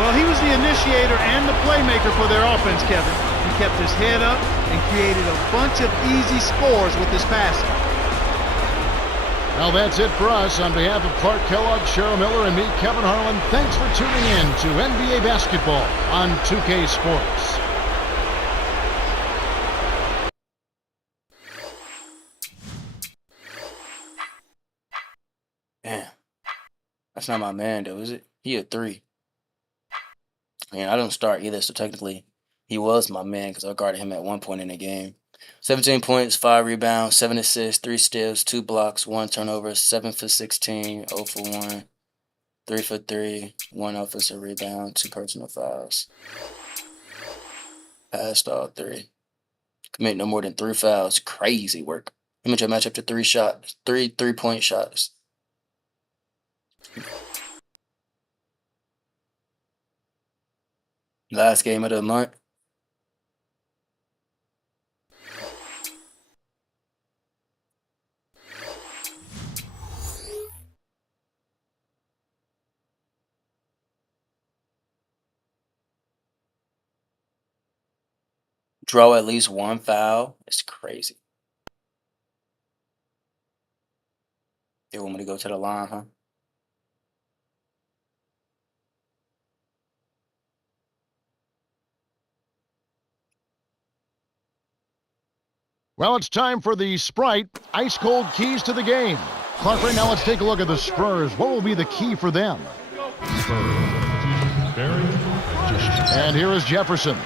Well, he was the initiator and the playmaker for their offense, Kevin. He kept his head up and created a bunch of easy scores with his passing. Well, that's it for us. On behalf of Clark Kellogg, Cheryl Miller, and me, Kevin Harlan, thanks for tuning in to NBA Basketball on 2K Sports. Damn. That's not my man, though, is it? He a 3. And I don't start either, so technically he was my man because I guarded him at one point in the game. 17 points, 5 rebounds, 7 assists, 3 steals, 2 blocks, 1 turnover, 7 for 16, 0 for 1, 3 for 3, 1 offensive rebound, 2 personal fouls. Passed all 3. Commit no more than 3 fouls. Crazy work. Image a match up to 3 shots, 3 3-point shots. Last game of the month. draw at least one foul. It's crazy. They want me to go to the line, huh? Well, it's time for the Sprite ice-cold keys to the game. Clark, right now let's take a look at the Spurs. What will be the key for them? And here is Jefferson.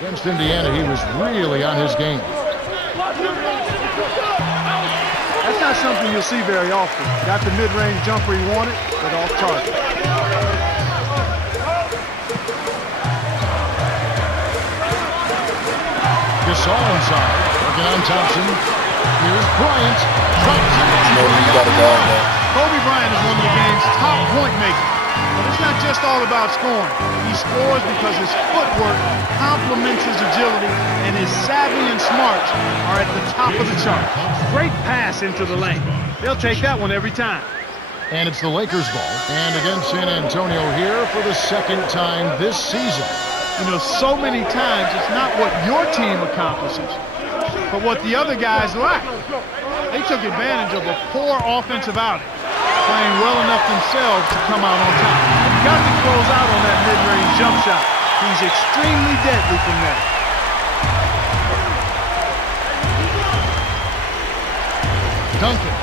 Against Indiana, he was really on his game. That's not something you'll see very often. Got the mid-range jumper he wanted, but off target. Gasol inside, working on Thompson. Here's Bryant. You gotta go, man. Kobe Bryant is one of the game's top point makers. But it's not just all about scoring. He scores because his footwork complements his agility, and his savvy and smarts are at the top of the chart. Great pass into the lane. They'll take that one every time. And it's the Lakers' ball. And against San Antonio here for the second time this season. You know, so many times it's not what your team accomplishes, but what the other guys lack. They took advantage of a poor offensive outing, playing well enough themselves to come out on top. Got to close out on that mid-range jump shot. He's extremely deadly from there. Duncan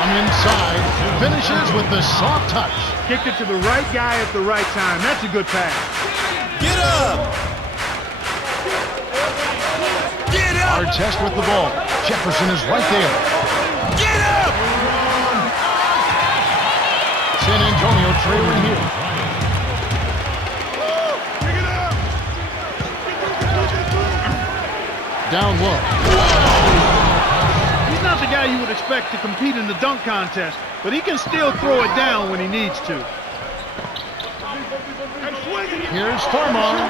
on inside, finishes with the soft touch. Kicked it to the right guy at the right time. That's a good pass. Get up! Get up! Artest with the ball. Jefferson is right there. Get up! San Antonio trailing here. Down low. He's not the guy you would expect to compete in the dunk contest, but he can still throw it down when he needs to. Here's Farmar.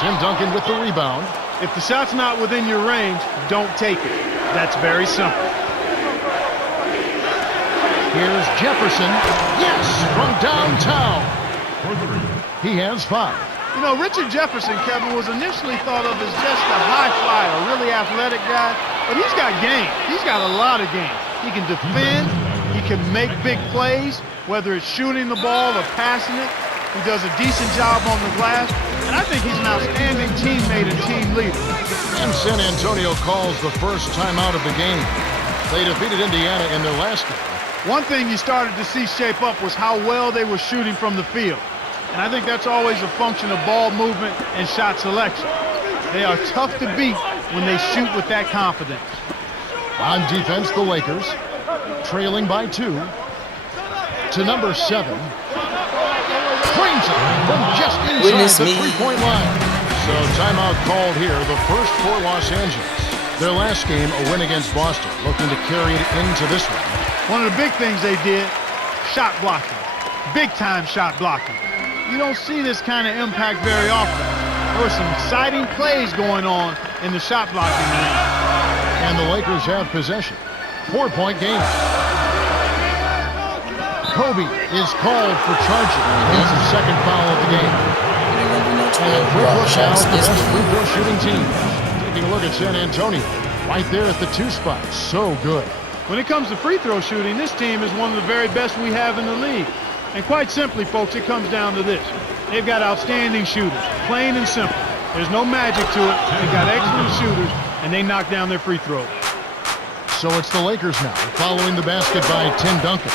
Tim Duncan with the rebound. If the shot's not within your range, don't take it. That's very simple. Here's Jefferson. Yes, from downtown. He has 5. You know, Richard Jefferson, Kevin, was initially thought of as just a high flyer, really athletic guy, but he's got game. He's got a lot of game. He can defend. He can make big plays, whether it's shooting the ball or passing it. He does a decent job on the glass, and I think he's an outstanding teammate and team leader. And San Antonio calls the first timeout of the game. They defeated Indiana in their last game. One thing you started to see shape up was how well they were shooting from the field. And I think that's always a function of ball movement and shot selection. They are tough to beat when they shoot with that confidence. On defense, the Lakers, trailing by 2 to number 7. Frames it from just inside the three-point line. So timeout called here, the first for Los Angeles. Their last game, a win against Boston, looking to carry it into this one. One of the big things they did, shot blocking. Big-time shot blocking. You don't see this kind of impact very often. There were some exciting plays going on in the shot blocking arena. And the Lakers have possession. 4-point game. Kobe is called for charging. That's his second foul of the game. And free throw now, the best free throw shooting team. Taking a look at San Antonio. Right there at the 2 spot. So good. When it comes to free throw shooting, this team is one of the very best we have in the league. And quite simply, folks, it comes down to this. They've got outstanding shooters, plain and simple. There's no magic to it. They've got excellent shooters, and they knock down their free throws. So it's the Lakers now, following the basket by Tim Duncan.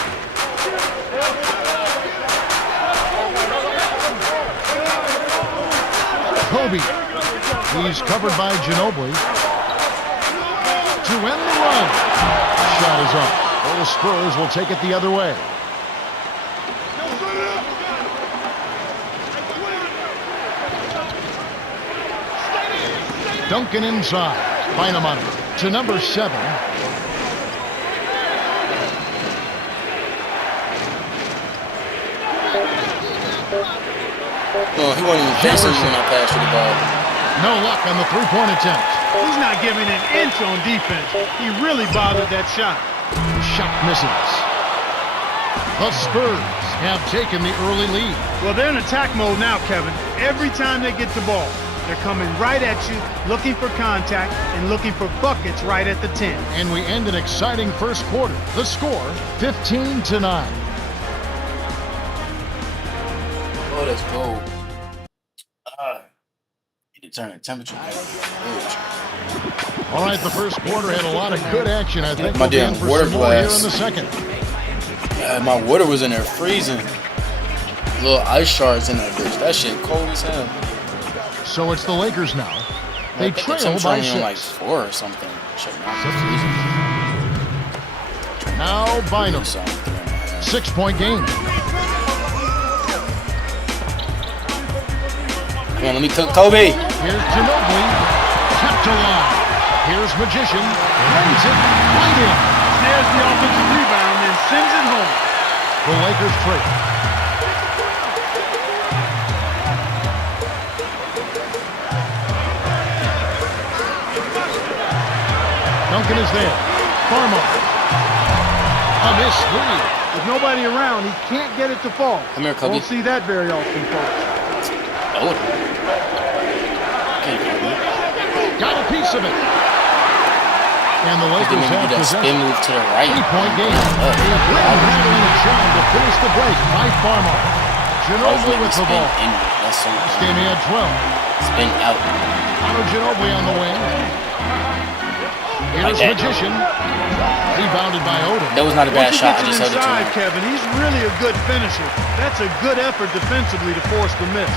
Kobe. He's covered by Ginobili. To end the run. Shot is up. Well, the Spurs will take it the other way. Duncan inside. Bynum on it. To number 7. Oh, he wasn't even facing me when I passed the ball. No luck on the three-point attempt. He's not giving an inch on defense. He really bothered that shot. Shot misses. The Spurs have taken the early lead. Well, they're in attack mode now, Kevin. Every time they get the ball, They're coming right at you, looking for contact and looking for buckets right at the 10. And we end an exciting first quarter. The score, 15-9. Oh, let's go. Need to turn the temperature down. All right, the first quarter had a lot of good action. I think My we'll be in damn for water some more here glass. in the second. My water was in there freezing. Little ice shards in that bitch. That shit cold as hell. So it's the Lakers now. They I think the trail temperature by only on like 6. 4 or something. Shit, not freezing. Now Bynum. So, 6-point game. come on, let me cook Kobe. Here's Ginobili. Kept alive. Here's Magician. Runs it right in. Snares the offensive rebound and sends it home. The Lakers trail. Duncan is there. Farmer. A miss three. With nobody around, he can't get it to fall. Come here, Kobe. Won't see that very often, folks. Oh. Okay, Kobe. Got a piece of it. And the Look at Lakers me have do that spin possession. move to the right. 3-point game. A great handling and shot to finish the break by Farmer. I was Ginobili waiting to with the spin ball. inward. That's so This game he had 12. spin out. Otto Ginobili on the wing. Here's Like that. Magician. Rebounded by Odom. That was not a bad Once he shot. I gets just it held it to inside, him. Kevin, he's really a good finisher. That's a good effort defensively to force the miss.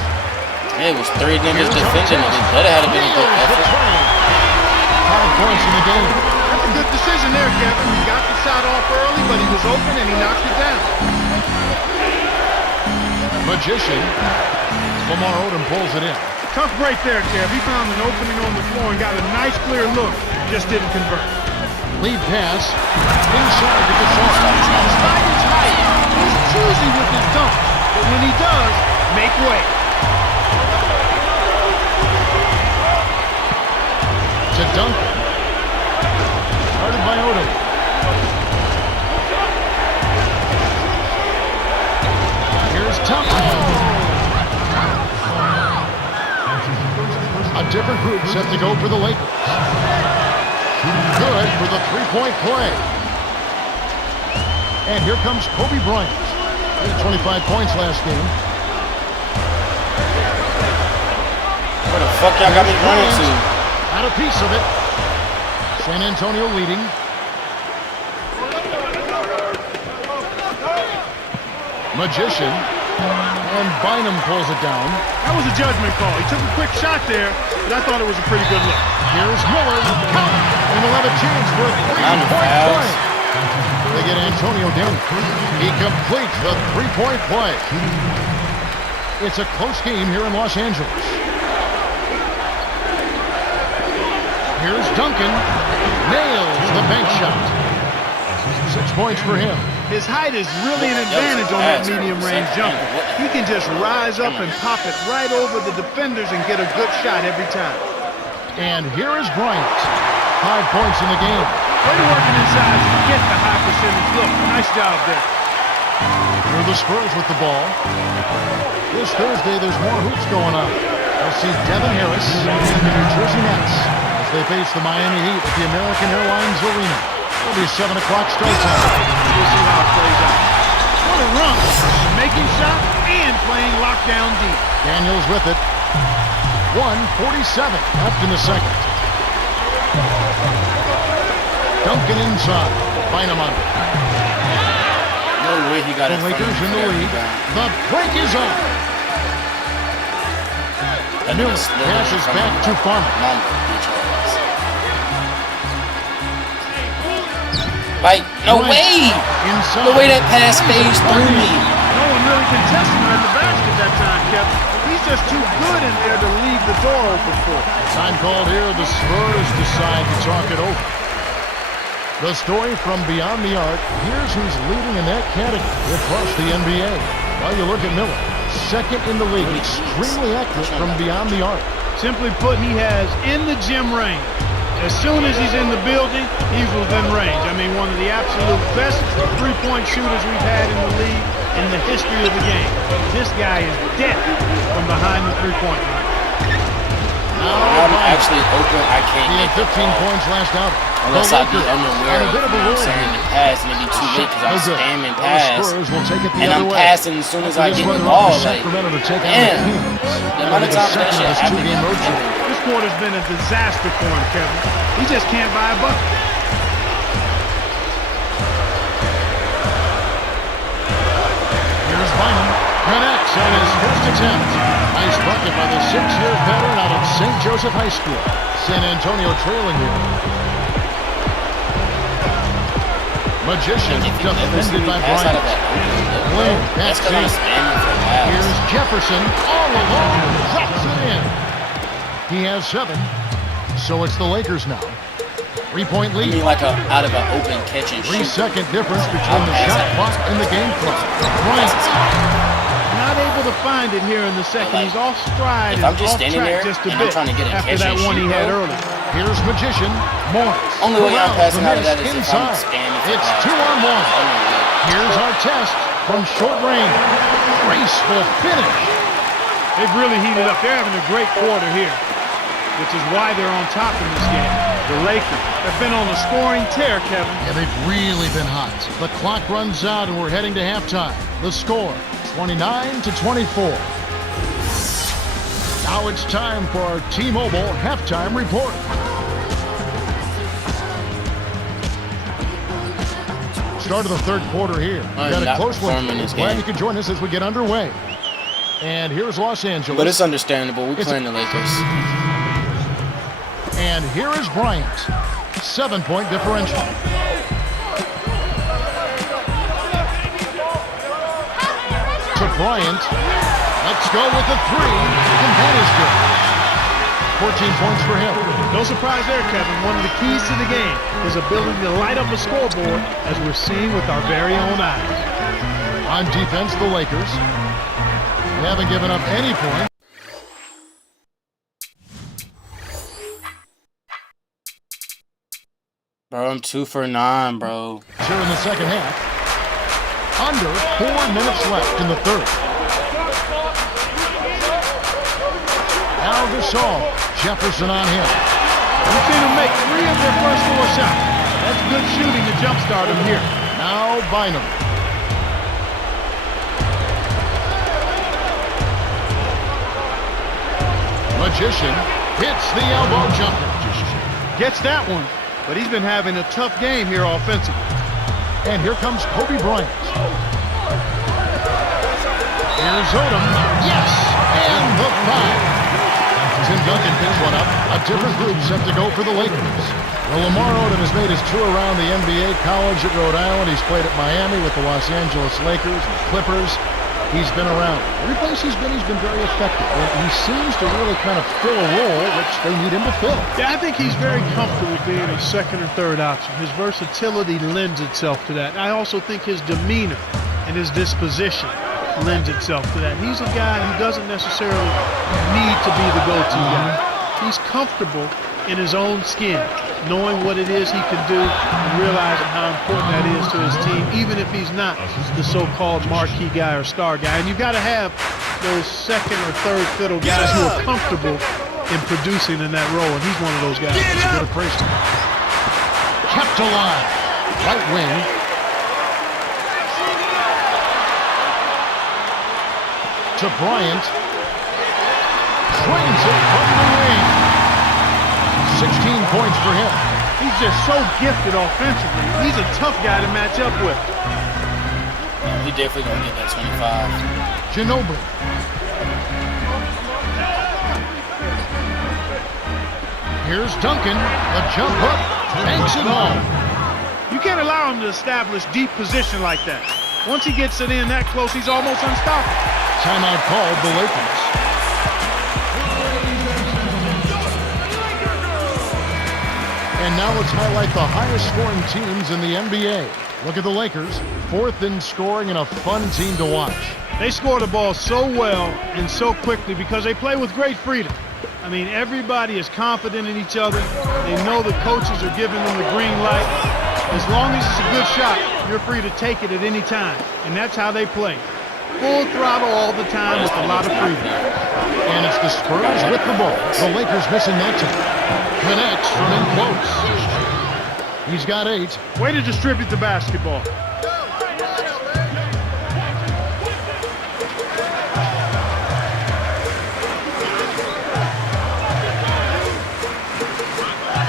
Yeah, it was 3 niggas defending it. That had to be a good Nails the effort. train. 5 points in the game. That's a good decision there, Kevin. He got the shot off early, but he was open and he knocked it down. Magician. Lamar Odom pulls it in. Tough break there, Kev. He found an opening on the floor and got a nice clear look. Just didn't convert. Lead pass. Inside to Gasol. Despite his height, he's choosy with his dunk. But when he does, make way. To Duncan. Guarded by Odom. Here's Thompson. A different group set to go for the Lakers. Good for the 3-point play. And here comes Kobe Bryant. He had 25 points last game. Where the fuck y'all got me running to? Got a piece of it. San Antonio leading. Magician. And Bynum pulls it down. That was a judgment call. He took a quick shot there, but I thought it was a pretty good look. Here's Miller. And we'll have a chance for a Round of 3-point fouls. play. They get Antonio down. He completes the 3-point play. It's a close game here in Los Angeles. Here's Duncan. Nails the bank shot. 6 points for him. His height is really an advantage on that medium-range jumper. He can just rise up and pop it right over the defenders and get a good shot every time. And here is Bryant. 5 points in the game. Way to working inside to get the high percentage look. Nice job there. Here are the Spurs with the ball. This Thursday, there's more hoops going on. We'll see Devin Harris and the New Jersey Nets as they face the Miami Heat at the American Airlines Arena. It'll be a 7 o'clock start time. We'll see how it plays out. What a run. Making shots and playing lockdown deep. Daniels with it. 1:47 left in the second. Duncan inside. Bynum on it. No way he got The it from Lakers in the there. lead. The break is on. That Miller nigga slid passes from back to Farmer. Mamba, bitch ass. Like, no Bryant way! Inside. The way that pass phased through me. No one really contesting her at the basket that time, Kevin. He's just too good in there to leave the door open for. Time called here. The Spurs decide to talk it over. The story from beyond the arc. Here's who's leading in that category across the NBA. Well, you look at Miller. Second in the league. Extremely accurate from beyond the arc. Simply put, he has in the gym range. As soon as he's in the building, he's within range. I mean, one of the absolute best three-point shooters we've had in the league in the history of the game. This guy is dead from behind the three-point line. I'm actually open, I can't He had get the 15 ball. points last out. Unless The I be Lakers unaware on a of bit of a roll sending here. the pass and it be too late because I'm No good. spamming The pass. Spurs will take it the And other I'm way. passing as soon as I This get the runner up ball. to Like, Sacramento to take on the damn. Kings. The That'll amount be of the times that second shit of this happened. two-game road trip. This quarter's been a disaster for him, Kevin. He just can't buy a bucket. Here's Bynum. Connects on his first attempt. Nice bucket by the 6-year veteran out of St. Joseph High School. San Antonio trailing here. Magician defended by Bryant. Lane, That's because I'm spamming for pass. Here's Jefferson all alone. Drops it in. He has 7. So it's the Lakers now. 3-point I lead. mean, like out of an open catch and shoot. 3-second difference between the shot clock and the game clock. Bryant. Not able to find it here in the second. Like, He's off stride if and I'm just off standing track there just a and I'm bit trying to get a after catch that and one he shoot, had bro. earlier. Here's Magician. Morris. Only way I'm corrals passing the out of miss that is if I'm inside. spamming for It's pass. 2-on-1. Here's our test from short range. Graceful finish. They've really heated up. They're having a great quarter here, which is why they're on top in this game. The Lakers have been on a scoring tear, Kevin. Yeah, they've really been hot. The clock runs out and we're heading to halftime. The score, 29-24. Now it's time for our T-Mobile halftime report. Start of the third quarter here. We've got a close one. Glad you could join us as we get underway. And here's Los Angeles. But it's understandable. We're playing the Lakers. And here is Bryant. 7-point differential. To Bryant. Let's go with the 3. And that is good. 14 points for him. No surprise there, Kevin. One of the keys to the game is ability to light up a scoreboard, as we're seeing with our very own eyes. On defense, the Lakers. They haven't given up any points. Bro, I'm 2 for 9, bro. Here in the second half. Under 4 minutes left in the third. Al Gasol. Jefferson on him. We've seen them make 3 of their first 4 shots. That's good shooting to jumpstart them here. Now Bynum. Magician hits the elbow jumper. Gets that one, but he's been having a tough game here offensively. And here comes Kobe Bryant. Here's Odom. Yes! And the 5. Tim Duncan picks one up. A different group set to go for the Lakers. Well, Lamar Odom has made his tour around the NBA, college at Rhode Island. He's played at Miami with the Los Angeles Lakers, the Clippers. He's been around. Every place he's been very effective. And he seems to really kind of fill a role which they need him to fill. Yeah, I think he's very comfortable being a second or third option. His versatility lends itself to that. I also think his demeanor and his disposition lends itself to that. He's a guy who doesn't necessarily need to be the go-to guy. He's comfortable in his own skin, knowing what it is he can do and realizing how important that is to his team, even if he's not the so-called marquee guy or star guy. And you've got to have those second or third fiddle guys who are comfortable in producing in that role, and he's one of those guys. It's a good appraisal. Kept alive. Right wing. To Bryant. Trains it from the wing. 16 points for him. He's just so gifted offensively. He's a tough guy to match up with. He definitely gonna get that 25. Ginobili. Here's Duncan. The jump hook. Banks it home. You can't allow him to establish deep position like that. Once he gets it in that close, he's almost unstoppable. Timeout called the Lakers. And now let's highlight the highest scoring teams in the NBA. Look at the Lakers, 4th in scoring and a fun team to watch. They score the ball so well and so quickly because they play with great freedom. I mean, everybody is confident in each other. They know the coaches are giving them the green light. As long as it's a good shot, you're free to take it at any time. And that's how they play. Full throttle all the time with a lot of freedom. And it's the Spurs with the ball. The Lakers missing that time. Connects from in close. He's got 8. Way to distribute the basketball.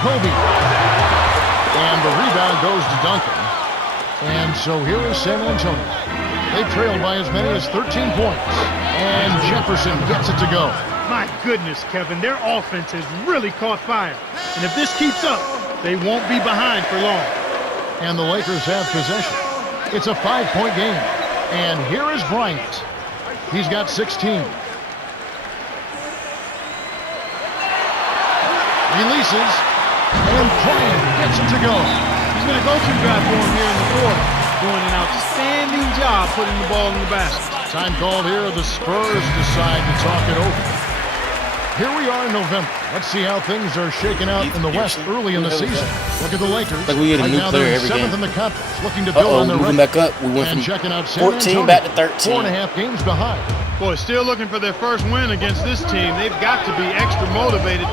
Kobe. And the rebound goes to Duncan. And so here is San Antonio. They trailed by as many as 13 points. And Jefferson gets it to go. My goodness, Kevin, their offense has really caught fire. And if this keeps up, they won't be behind for long. And the Lakers have possession. It's a 5-point game. And here is Bryant. He's got 16. Releases. And Bryant gets it to go. He's going to go to drive for him here in the fourth. Doing an outstanding job putting the ball in the basket. Time called here. The Spurs decide to talk it over. Here we are in November. Let's see how things are shaking out in the West early in the season. Look at the Lakers. Like we get a right new now player they're every 7th game. in the conference, looking to build on their moving record. back up. We went And from checking out San 14 Antonio, back to 13. 4.5 games behind. Boy, still looking for their first win against this team. They've got to be extra motivated.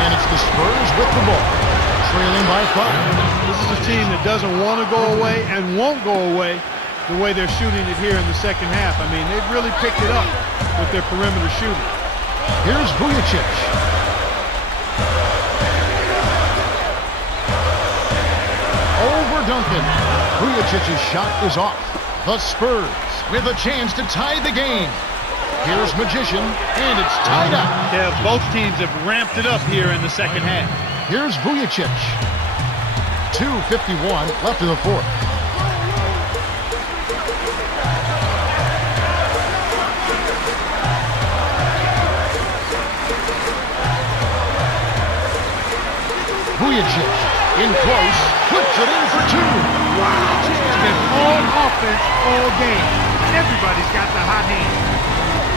And it's the Spurs with the ball, trailing by 5. This is a team that doesn't want to go away and won't go away the way they're shooting it here in the second half. I mean, they've really picked it up with their perimeter shooting. Here's Vujicic. Over Duncan. Vujicic's shot is off. The Spurs with a chance to tie the game. Here's Magician, and it's tied up. Yeah, both teams have ramped it up here in the second half. Here's Vujicic. 2:51 left in the fourth. Vujicic in close, puts it in for 2. Wow, it's been all offense all game. Everybody's got the hot hand.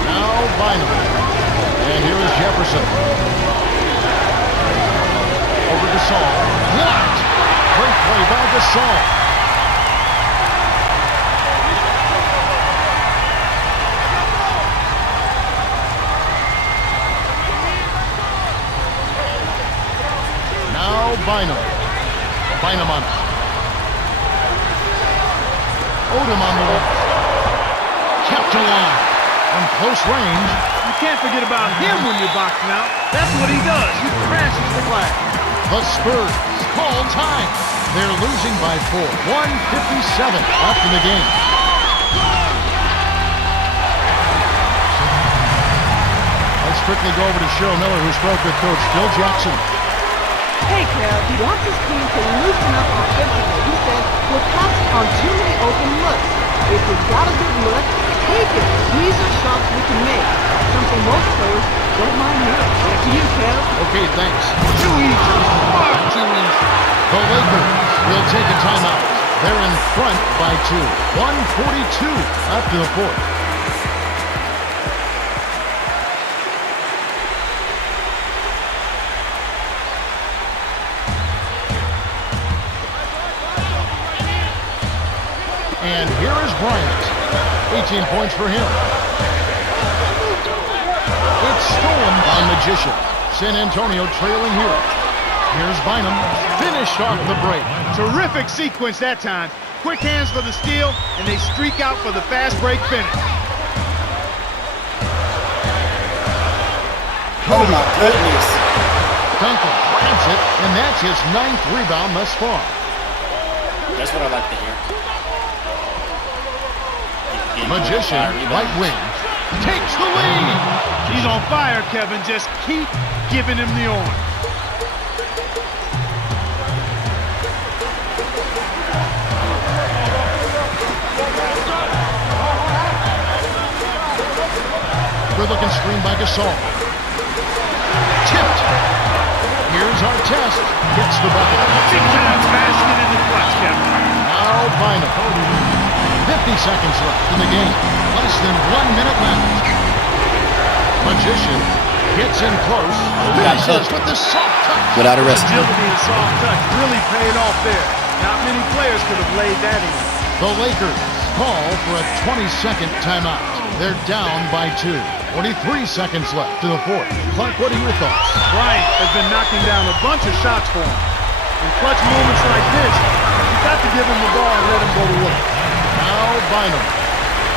Now Bynum. And here is Jefferson. Over Gasol. Blocked. Great play by Gasol. Now Bynum. Bynum on it. Odom on the left. Kept alive. From close range. You can't forget about him when you're boxing out. That's what he does. He crashes the glass. The Spurs call time. They're losing by 4. 1:57 left in the game. Let's quickly go over to Cheryl Miller, who spoke with Coach Phil Jackson. Hey, Kev, he wants his team to loosen up offensively. He said, we're passing on too many open looks. If we've got a good look, take it. These are shots we can make. Something most players don't mind here. Back to you, Kev. Okay, thanks. Too easy. Far too easy. The Lakers will take a timeout. They're in front by 2. 1:42 left in the fourth. And here is Bryant. 18 points for him. It's stolen by Magician. San Antonio trailing here. Here's Bynum. Finished off the break. Terrific sequence that time. Quick hands for the steal, and they streak out for the fast break finish. Oh my goodness. Duncan grabs it, and that's his 9th rebound thus far. That's what I like to hear. Magician, right wing, takes the lead. He's on fire, Kevin. Just keep giving him the orange. Good-looking screen by Gasol. Tipped. Here's Artest. Gets the bucket. Big time basket in the clutch, Kevin. Now Bynum. 50 seconds left in the game. Less than 1 minute left. Magician Gets in close. got Finishes cooked. with the soft touch. Without a recipe. Agility and soft touch really paid off there. Not many players could have laid that in. The Lakers call for a 20-second timeout. They're down by 2. 23 seconds left in the fourth. Clark, what are your thoughts? Bryant has been knocking down a bunch of shots for him. In clutch moments like this, you got to give him the ball and let him go to work. Now Bynum.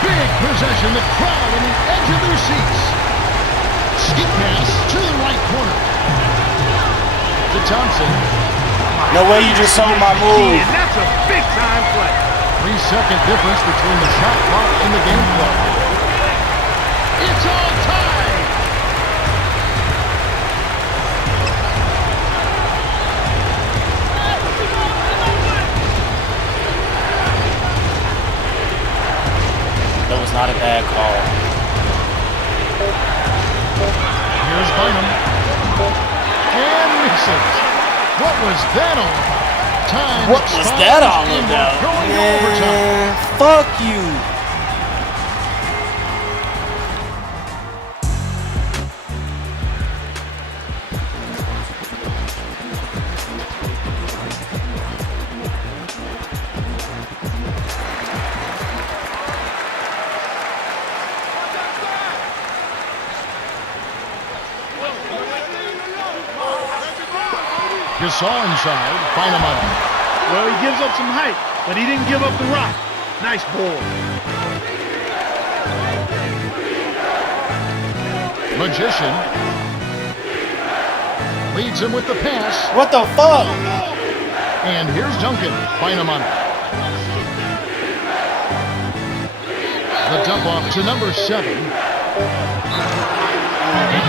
Big possession. The crowd on the edge of their seats. Skip pass to the right corner. To Thompson. No way you just saw my move. And that's a big-time play. 3-second difference between the shot clock and the game clock. It's all tied. That was not a bad call. Here's Bynum. And misses. What was that on? Time What was that expires all and we're about? going to overtime. Man, fuck you. Gasol inside. Bynum on it. Well, he gives up some height, but he didn't give up the rock. Nice ball. Magician leads him with the pass. What the fuck? And here's Duncan. Bynum on it. The dump off to number 7. It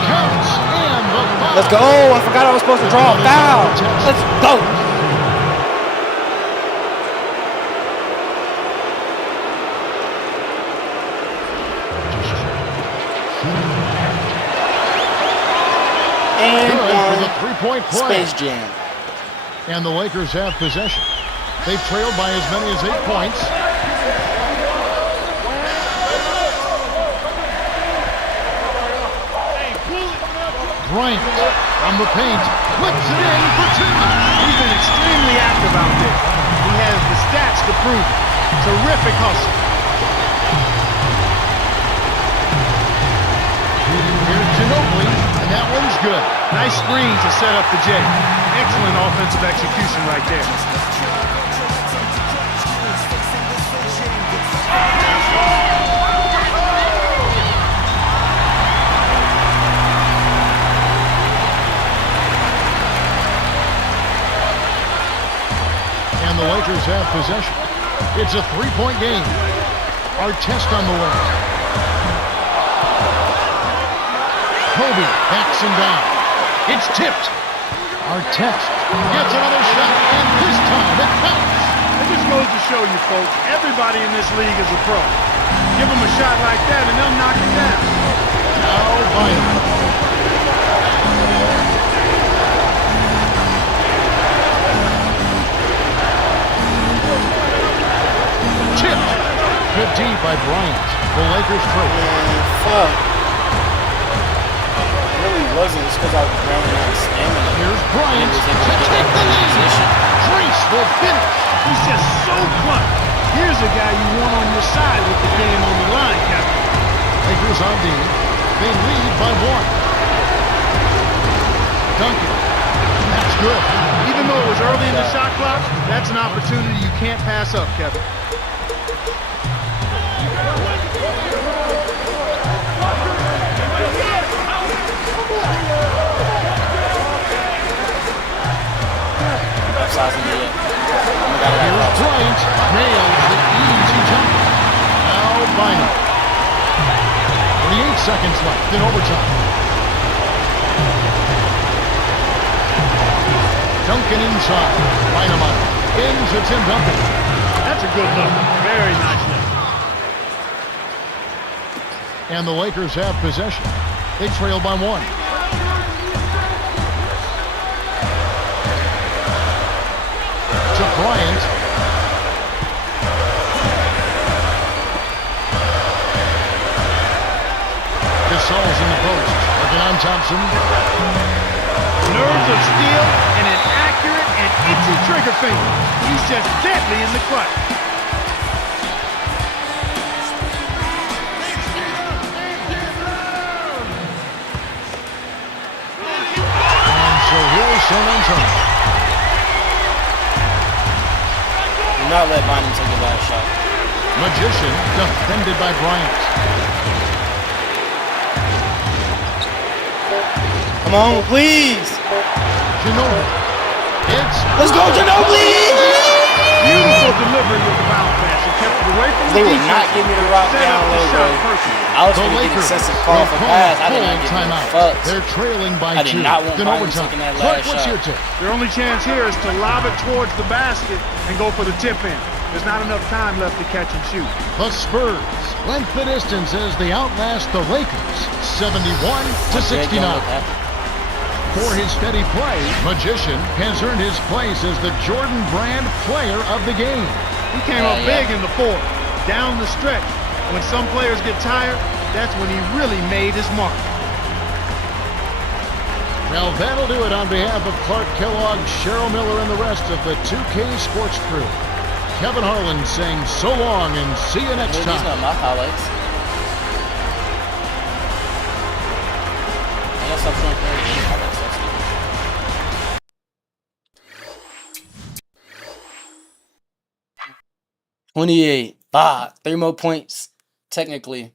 counts. And the foul. Let's go. I forgot I was supposed to draw a foul. Let's go. And Good with a one. three-point play. Space Jam. And the Lakers have possession. They've trailed by as many as 8 points. Bryant from the paint flips it in for 2. He's been extremely active out there. He has the stats to prove it. Terrific hustle. Here's Ginobili, and that one's good. Nice screen to set up the J. Excellent offensive execution right there. And the Lakers have possession. It's a 3-point game. Our test on the way. Kobe backs him down. It's tipped. Our test gets another shot, and this time it counts. It just goes to show you, folks, everybody in this league is a pro. Give them a shot like that, and they'll knock it down. Now Bynum. Tipped. Good D by Bryant. The Lakers trail. Man, fuck. It really wasn't. It's because I was running out of stamina. Here's Bryant He was to able to get take the that lead. position. Graceful finish. He's just so clutch. Here's a guy you want on your side with the game on the line, Captain. Lakers on D. They lead by 1. Duncan. That's good. Even though it was early in the shot clock, that's an opportunity you can't pass up, Kevin. Upsizing it. Here's Bryant. Nails the easy jumper. Now Bynum. 48 seconds left in overtime. Duncan inside. Bynum on. Into Tim Duncan. That's a good number. Very nice number. And the Lakers have possession. They trail by 1. To Bryant. Gasol's in the post. Checking on Thompson. Nerves of steel and an accurate and itchy trigger finger. He's just deadly in the clutch. And so here's San Antonio. Do not let Bynum take the last shot. Magician defended by Bryant. Come on, please. Ginobili. Let's go, Ginobili! Beautiful delivery with the bounce pass. He kept it away from They the would not defense. give me the rock Set down up the low, shot bro. perfectly. I was The going to get Lakers excessive will call for call pass. I a did not full give timeout. no fucks. They're trailing by I did 2. not want Then Bynum overtime. taking that Clark, last what's shot. your tip? Their only chance here is to lob it towards the basket and go for the tip in. There's not enough time left to catch and shoot. The Spurs length the distance as they outlast the Lakers 71-69. For his steady play, Magician has earned his place as the Jordan Brand player of the game. He came up big in the fourth, down the stretch. When some players get tired, that's when he really made his mark. Well, that'll do it on behalf of Clark Kellogg, Cheryl Miller, and the rest of the 2K Sports crew. Kevin Harlan saying so long and see you next These are time. my highlights. I guess I'm showing any highlights. That's stupid. $28. 3 more points. Technically,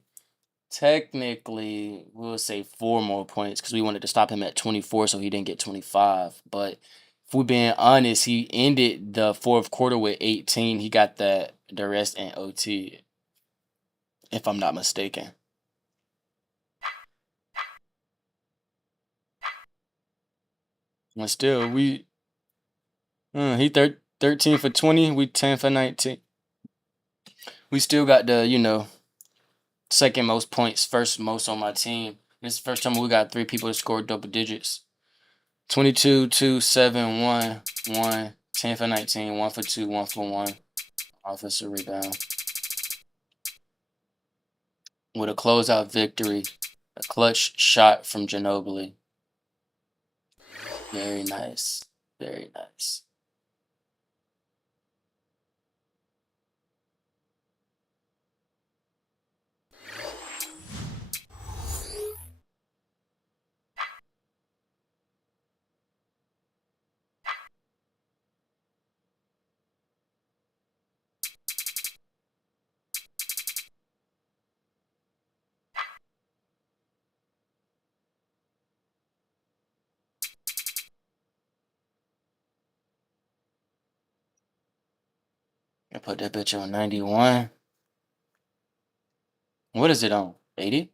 we'll say 4 more points because we wanted to stop him at 24 so he didn't get 25. But if we're being honest, he ended the fourth quarter with 18. He got the rest in OT, if I'm not mistaken. And still, he 13 for 20. We 10 for 19. We still got the, second most points, first most on my team. This is the first time we got 3 people to score double digits. 22, 2, 7, 1, 1, 10 for 19, 1 for 2, 1 for 1. Offensive rebound. With a closeout victory. A clutch shot from Ginobili. Very nice. Very nice. I put that bitch on 91. What is it on? 80?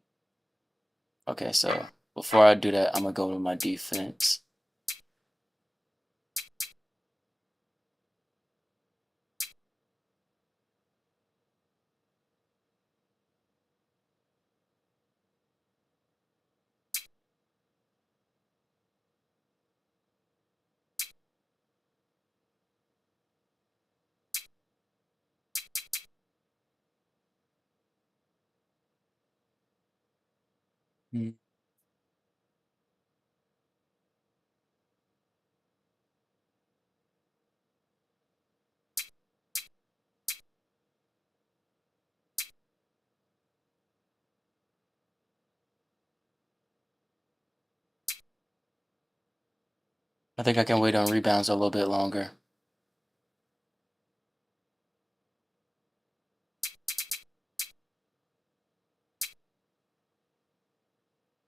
Okay, so before I do that, I'm going to go to my defense. Hmm. I think I can wait on rebounds a little bit longer.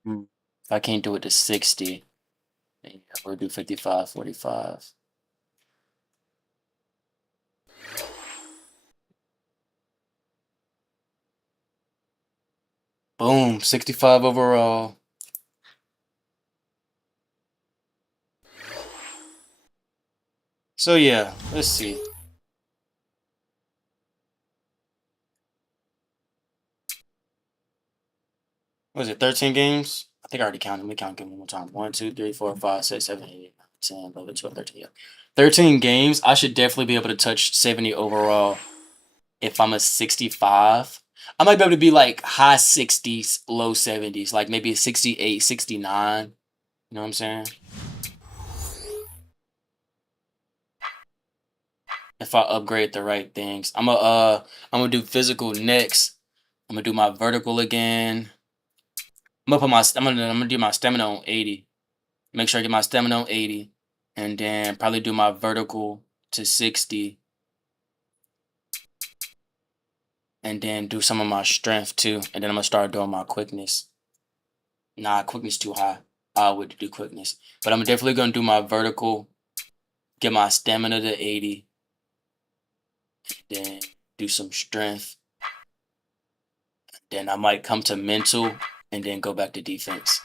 If I can't do it to 60, then yeah, we'll do 55, 45. Boom, 65 overall. So yeah, let's see. What was it, 13 games? I think I already counted. Let me count them one more time. 1, 2, 3, 4, 5, 6, 7, 8, 9, 10, 11, 12, 13. Yeah. 13 games. I should definitely be able to touch 70 overall if I'm a 65. I might be able to be like high 60s, low 70s, like maybe 68, 69. You know what I'm saying? If I upgrade the right things. I'm gonna do physical next. I'm gonna do my vertical again. I'm gonna do my stamina on 80. Make sure I get my stamina on 80. And then probably do my vertical to 60. And then do some of my strength too. And then I'm gonna start doing my quickness. Nah, quickness too high. I would do quickness. But I'm definitely gonna do my vertical, get my stamina to 80, then do some strength. Then I might come to mental and then go back to defense.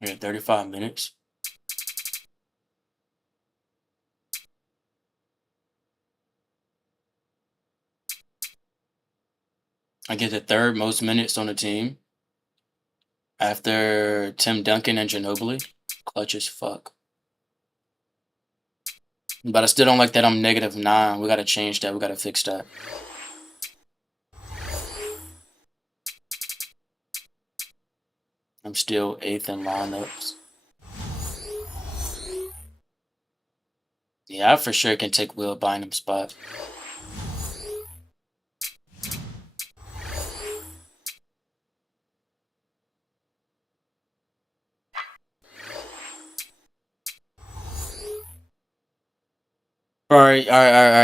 We're at 35 minutes. I get the third most minutes on the team after Tim Duncan and Ginobili. Clutch as fuck. But I still don't like that I'm -9. We gotta change that. We gotta fix that. I'm still 8th in lineups. Yeah, I for sure can take Will Bynum's spot. All right.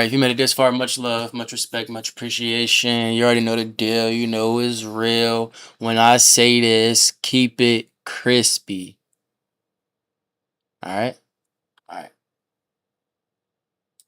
If you made it this far, much love, much respect, much appreciation. You already know the deal. You know it's real. When I say this, keep it crispy. All right.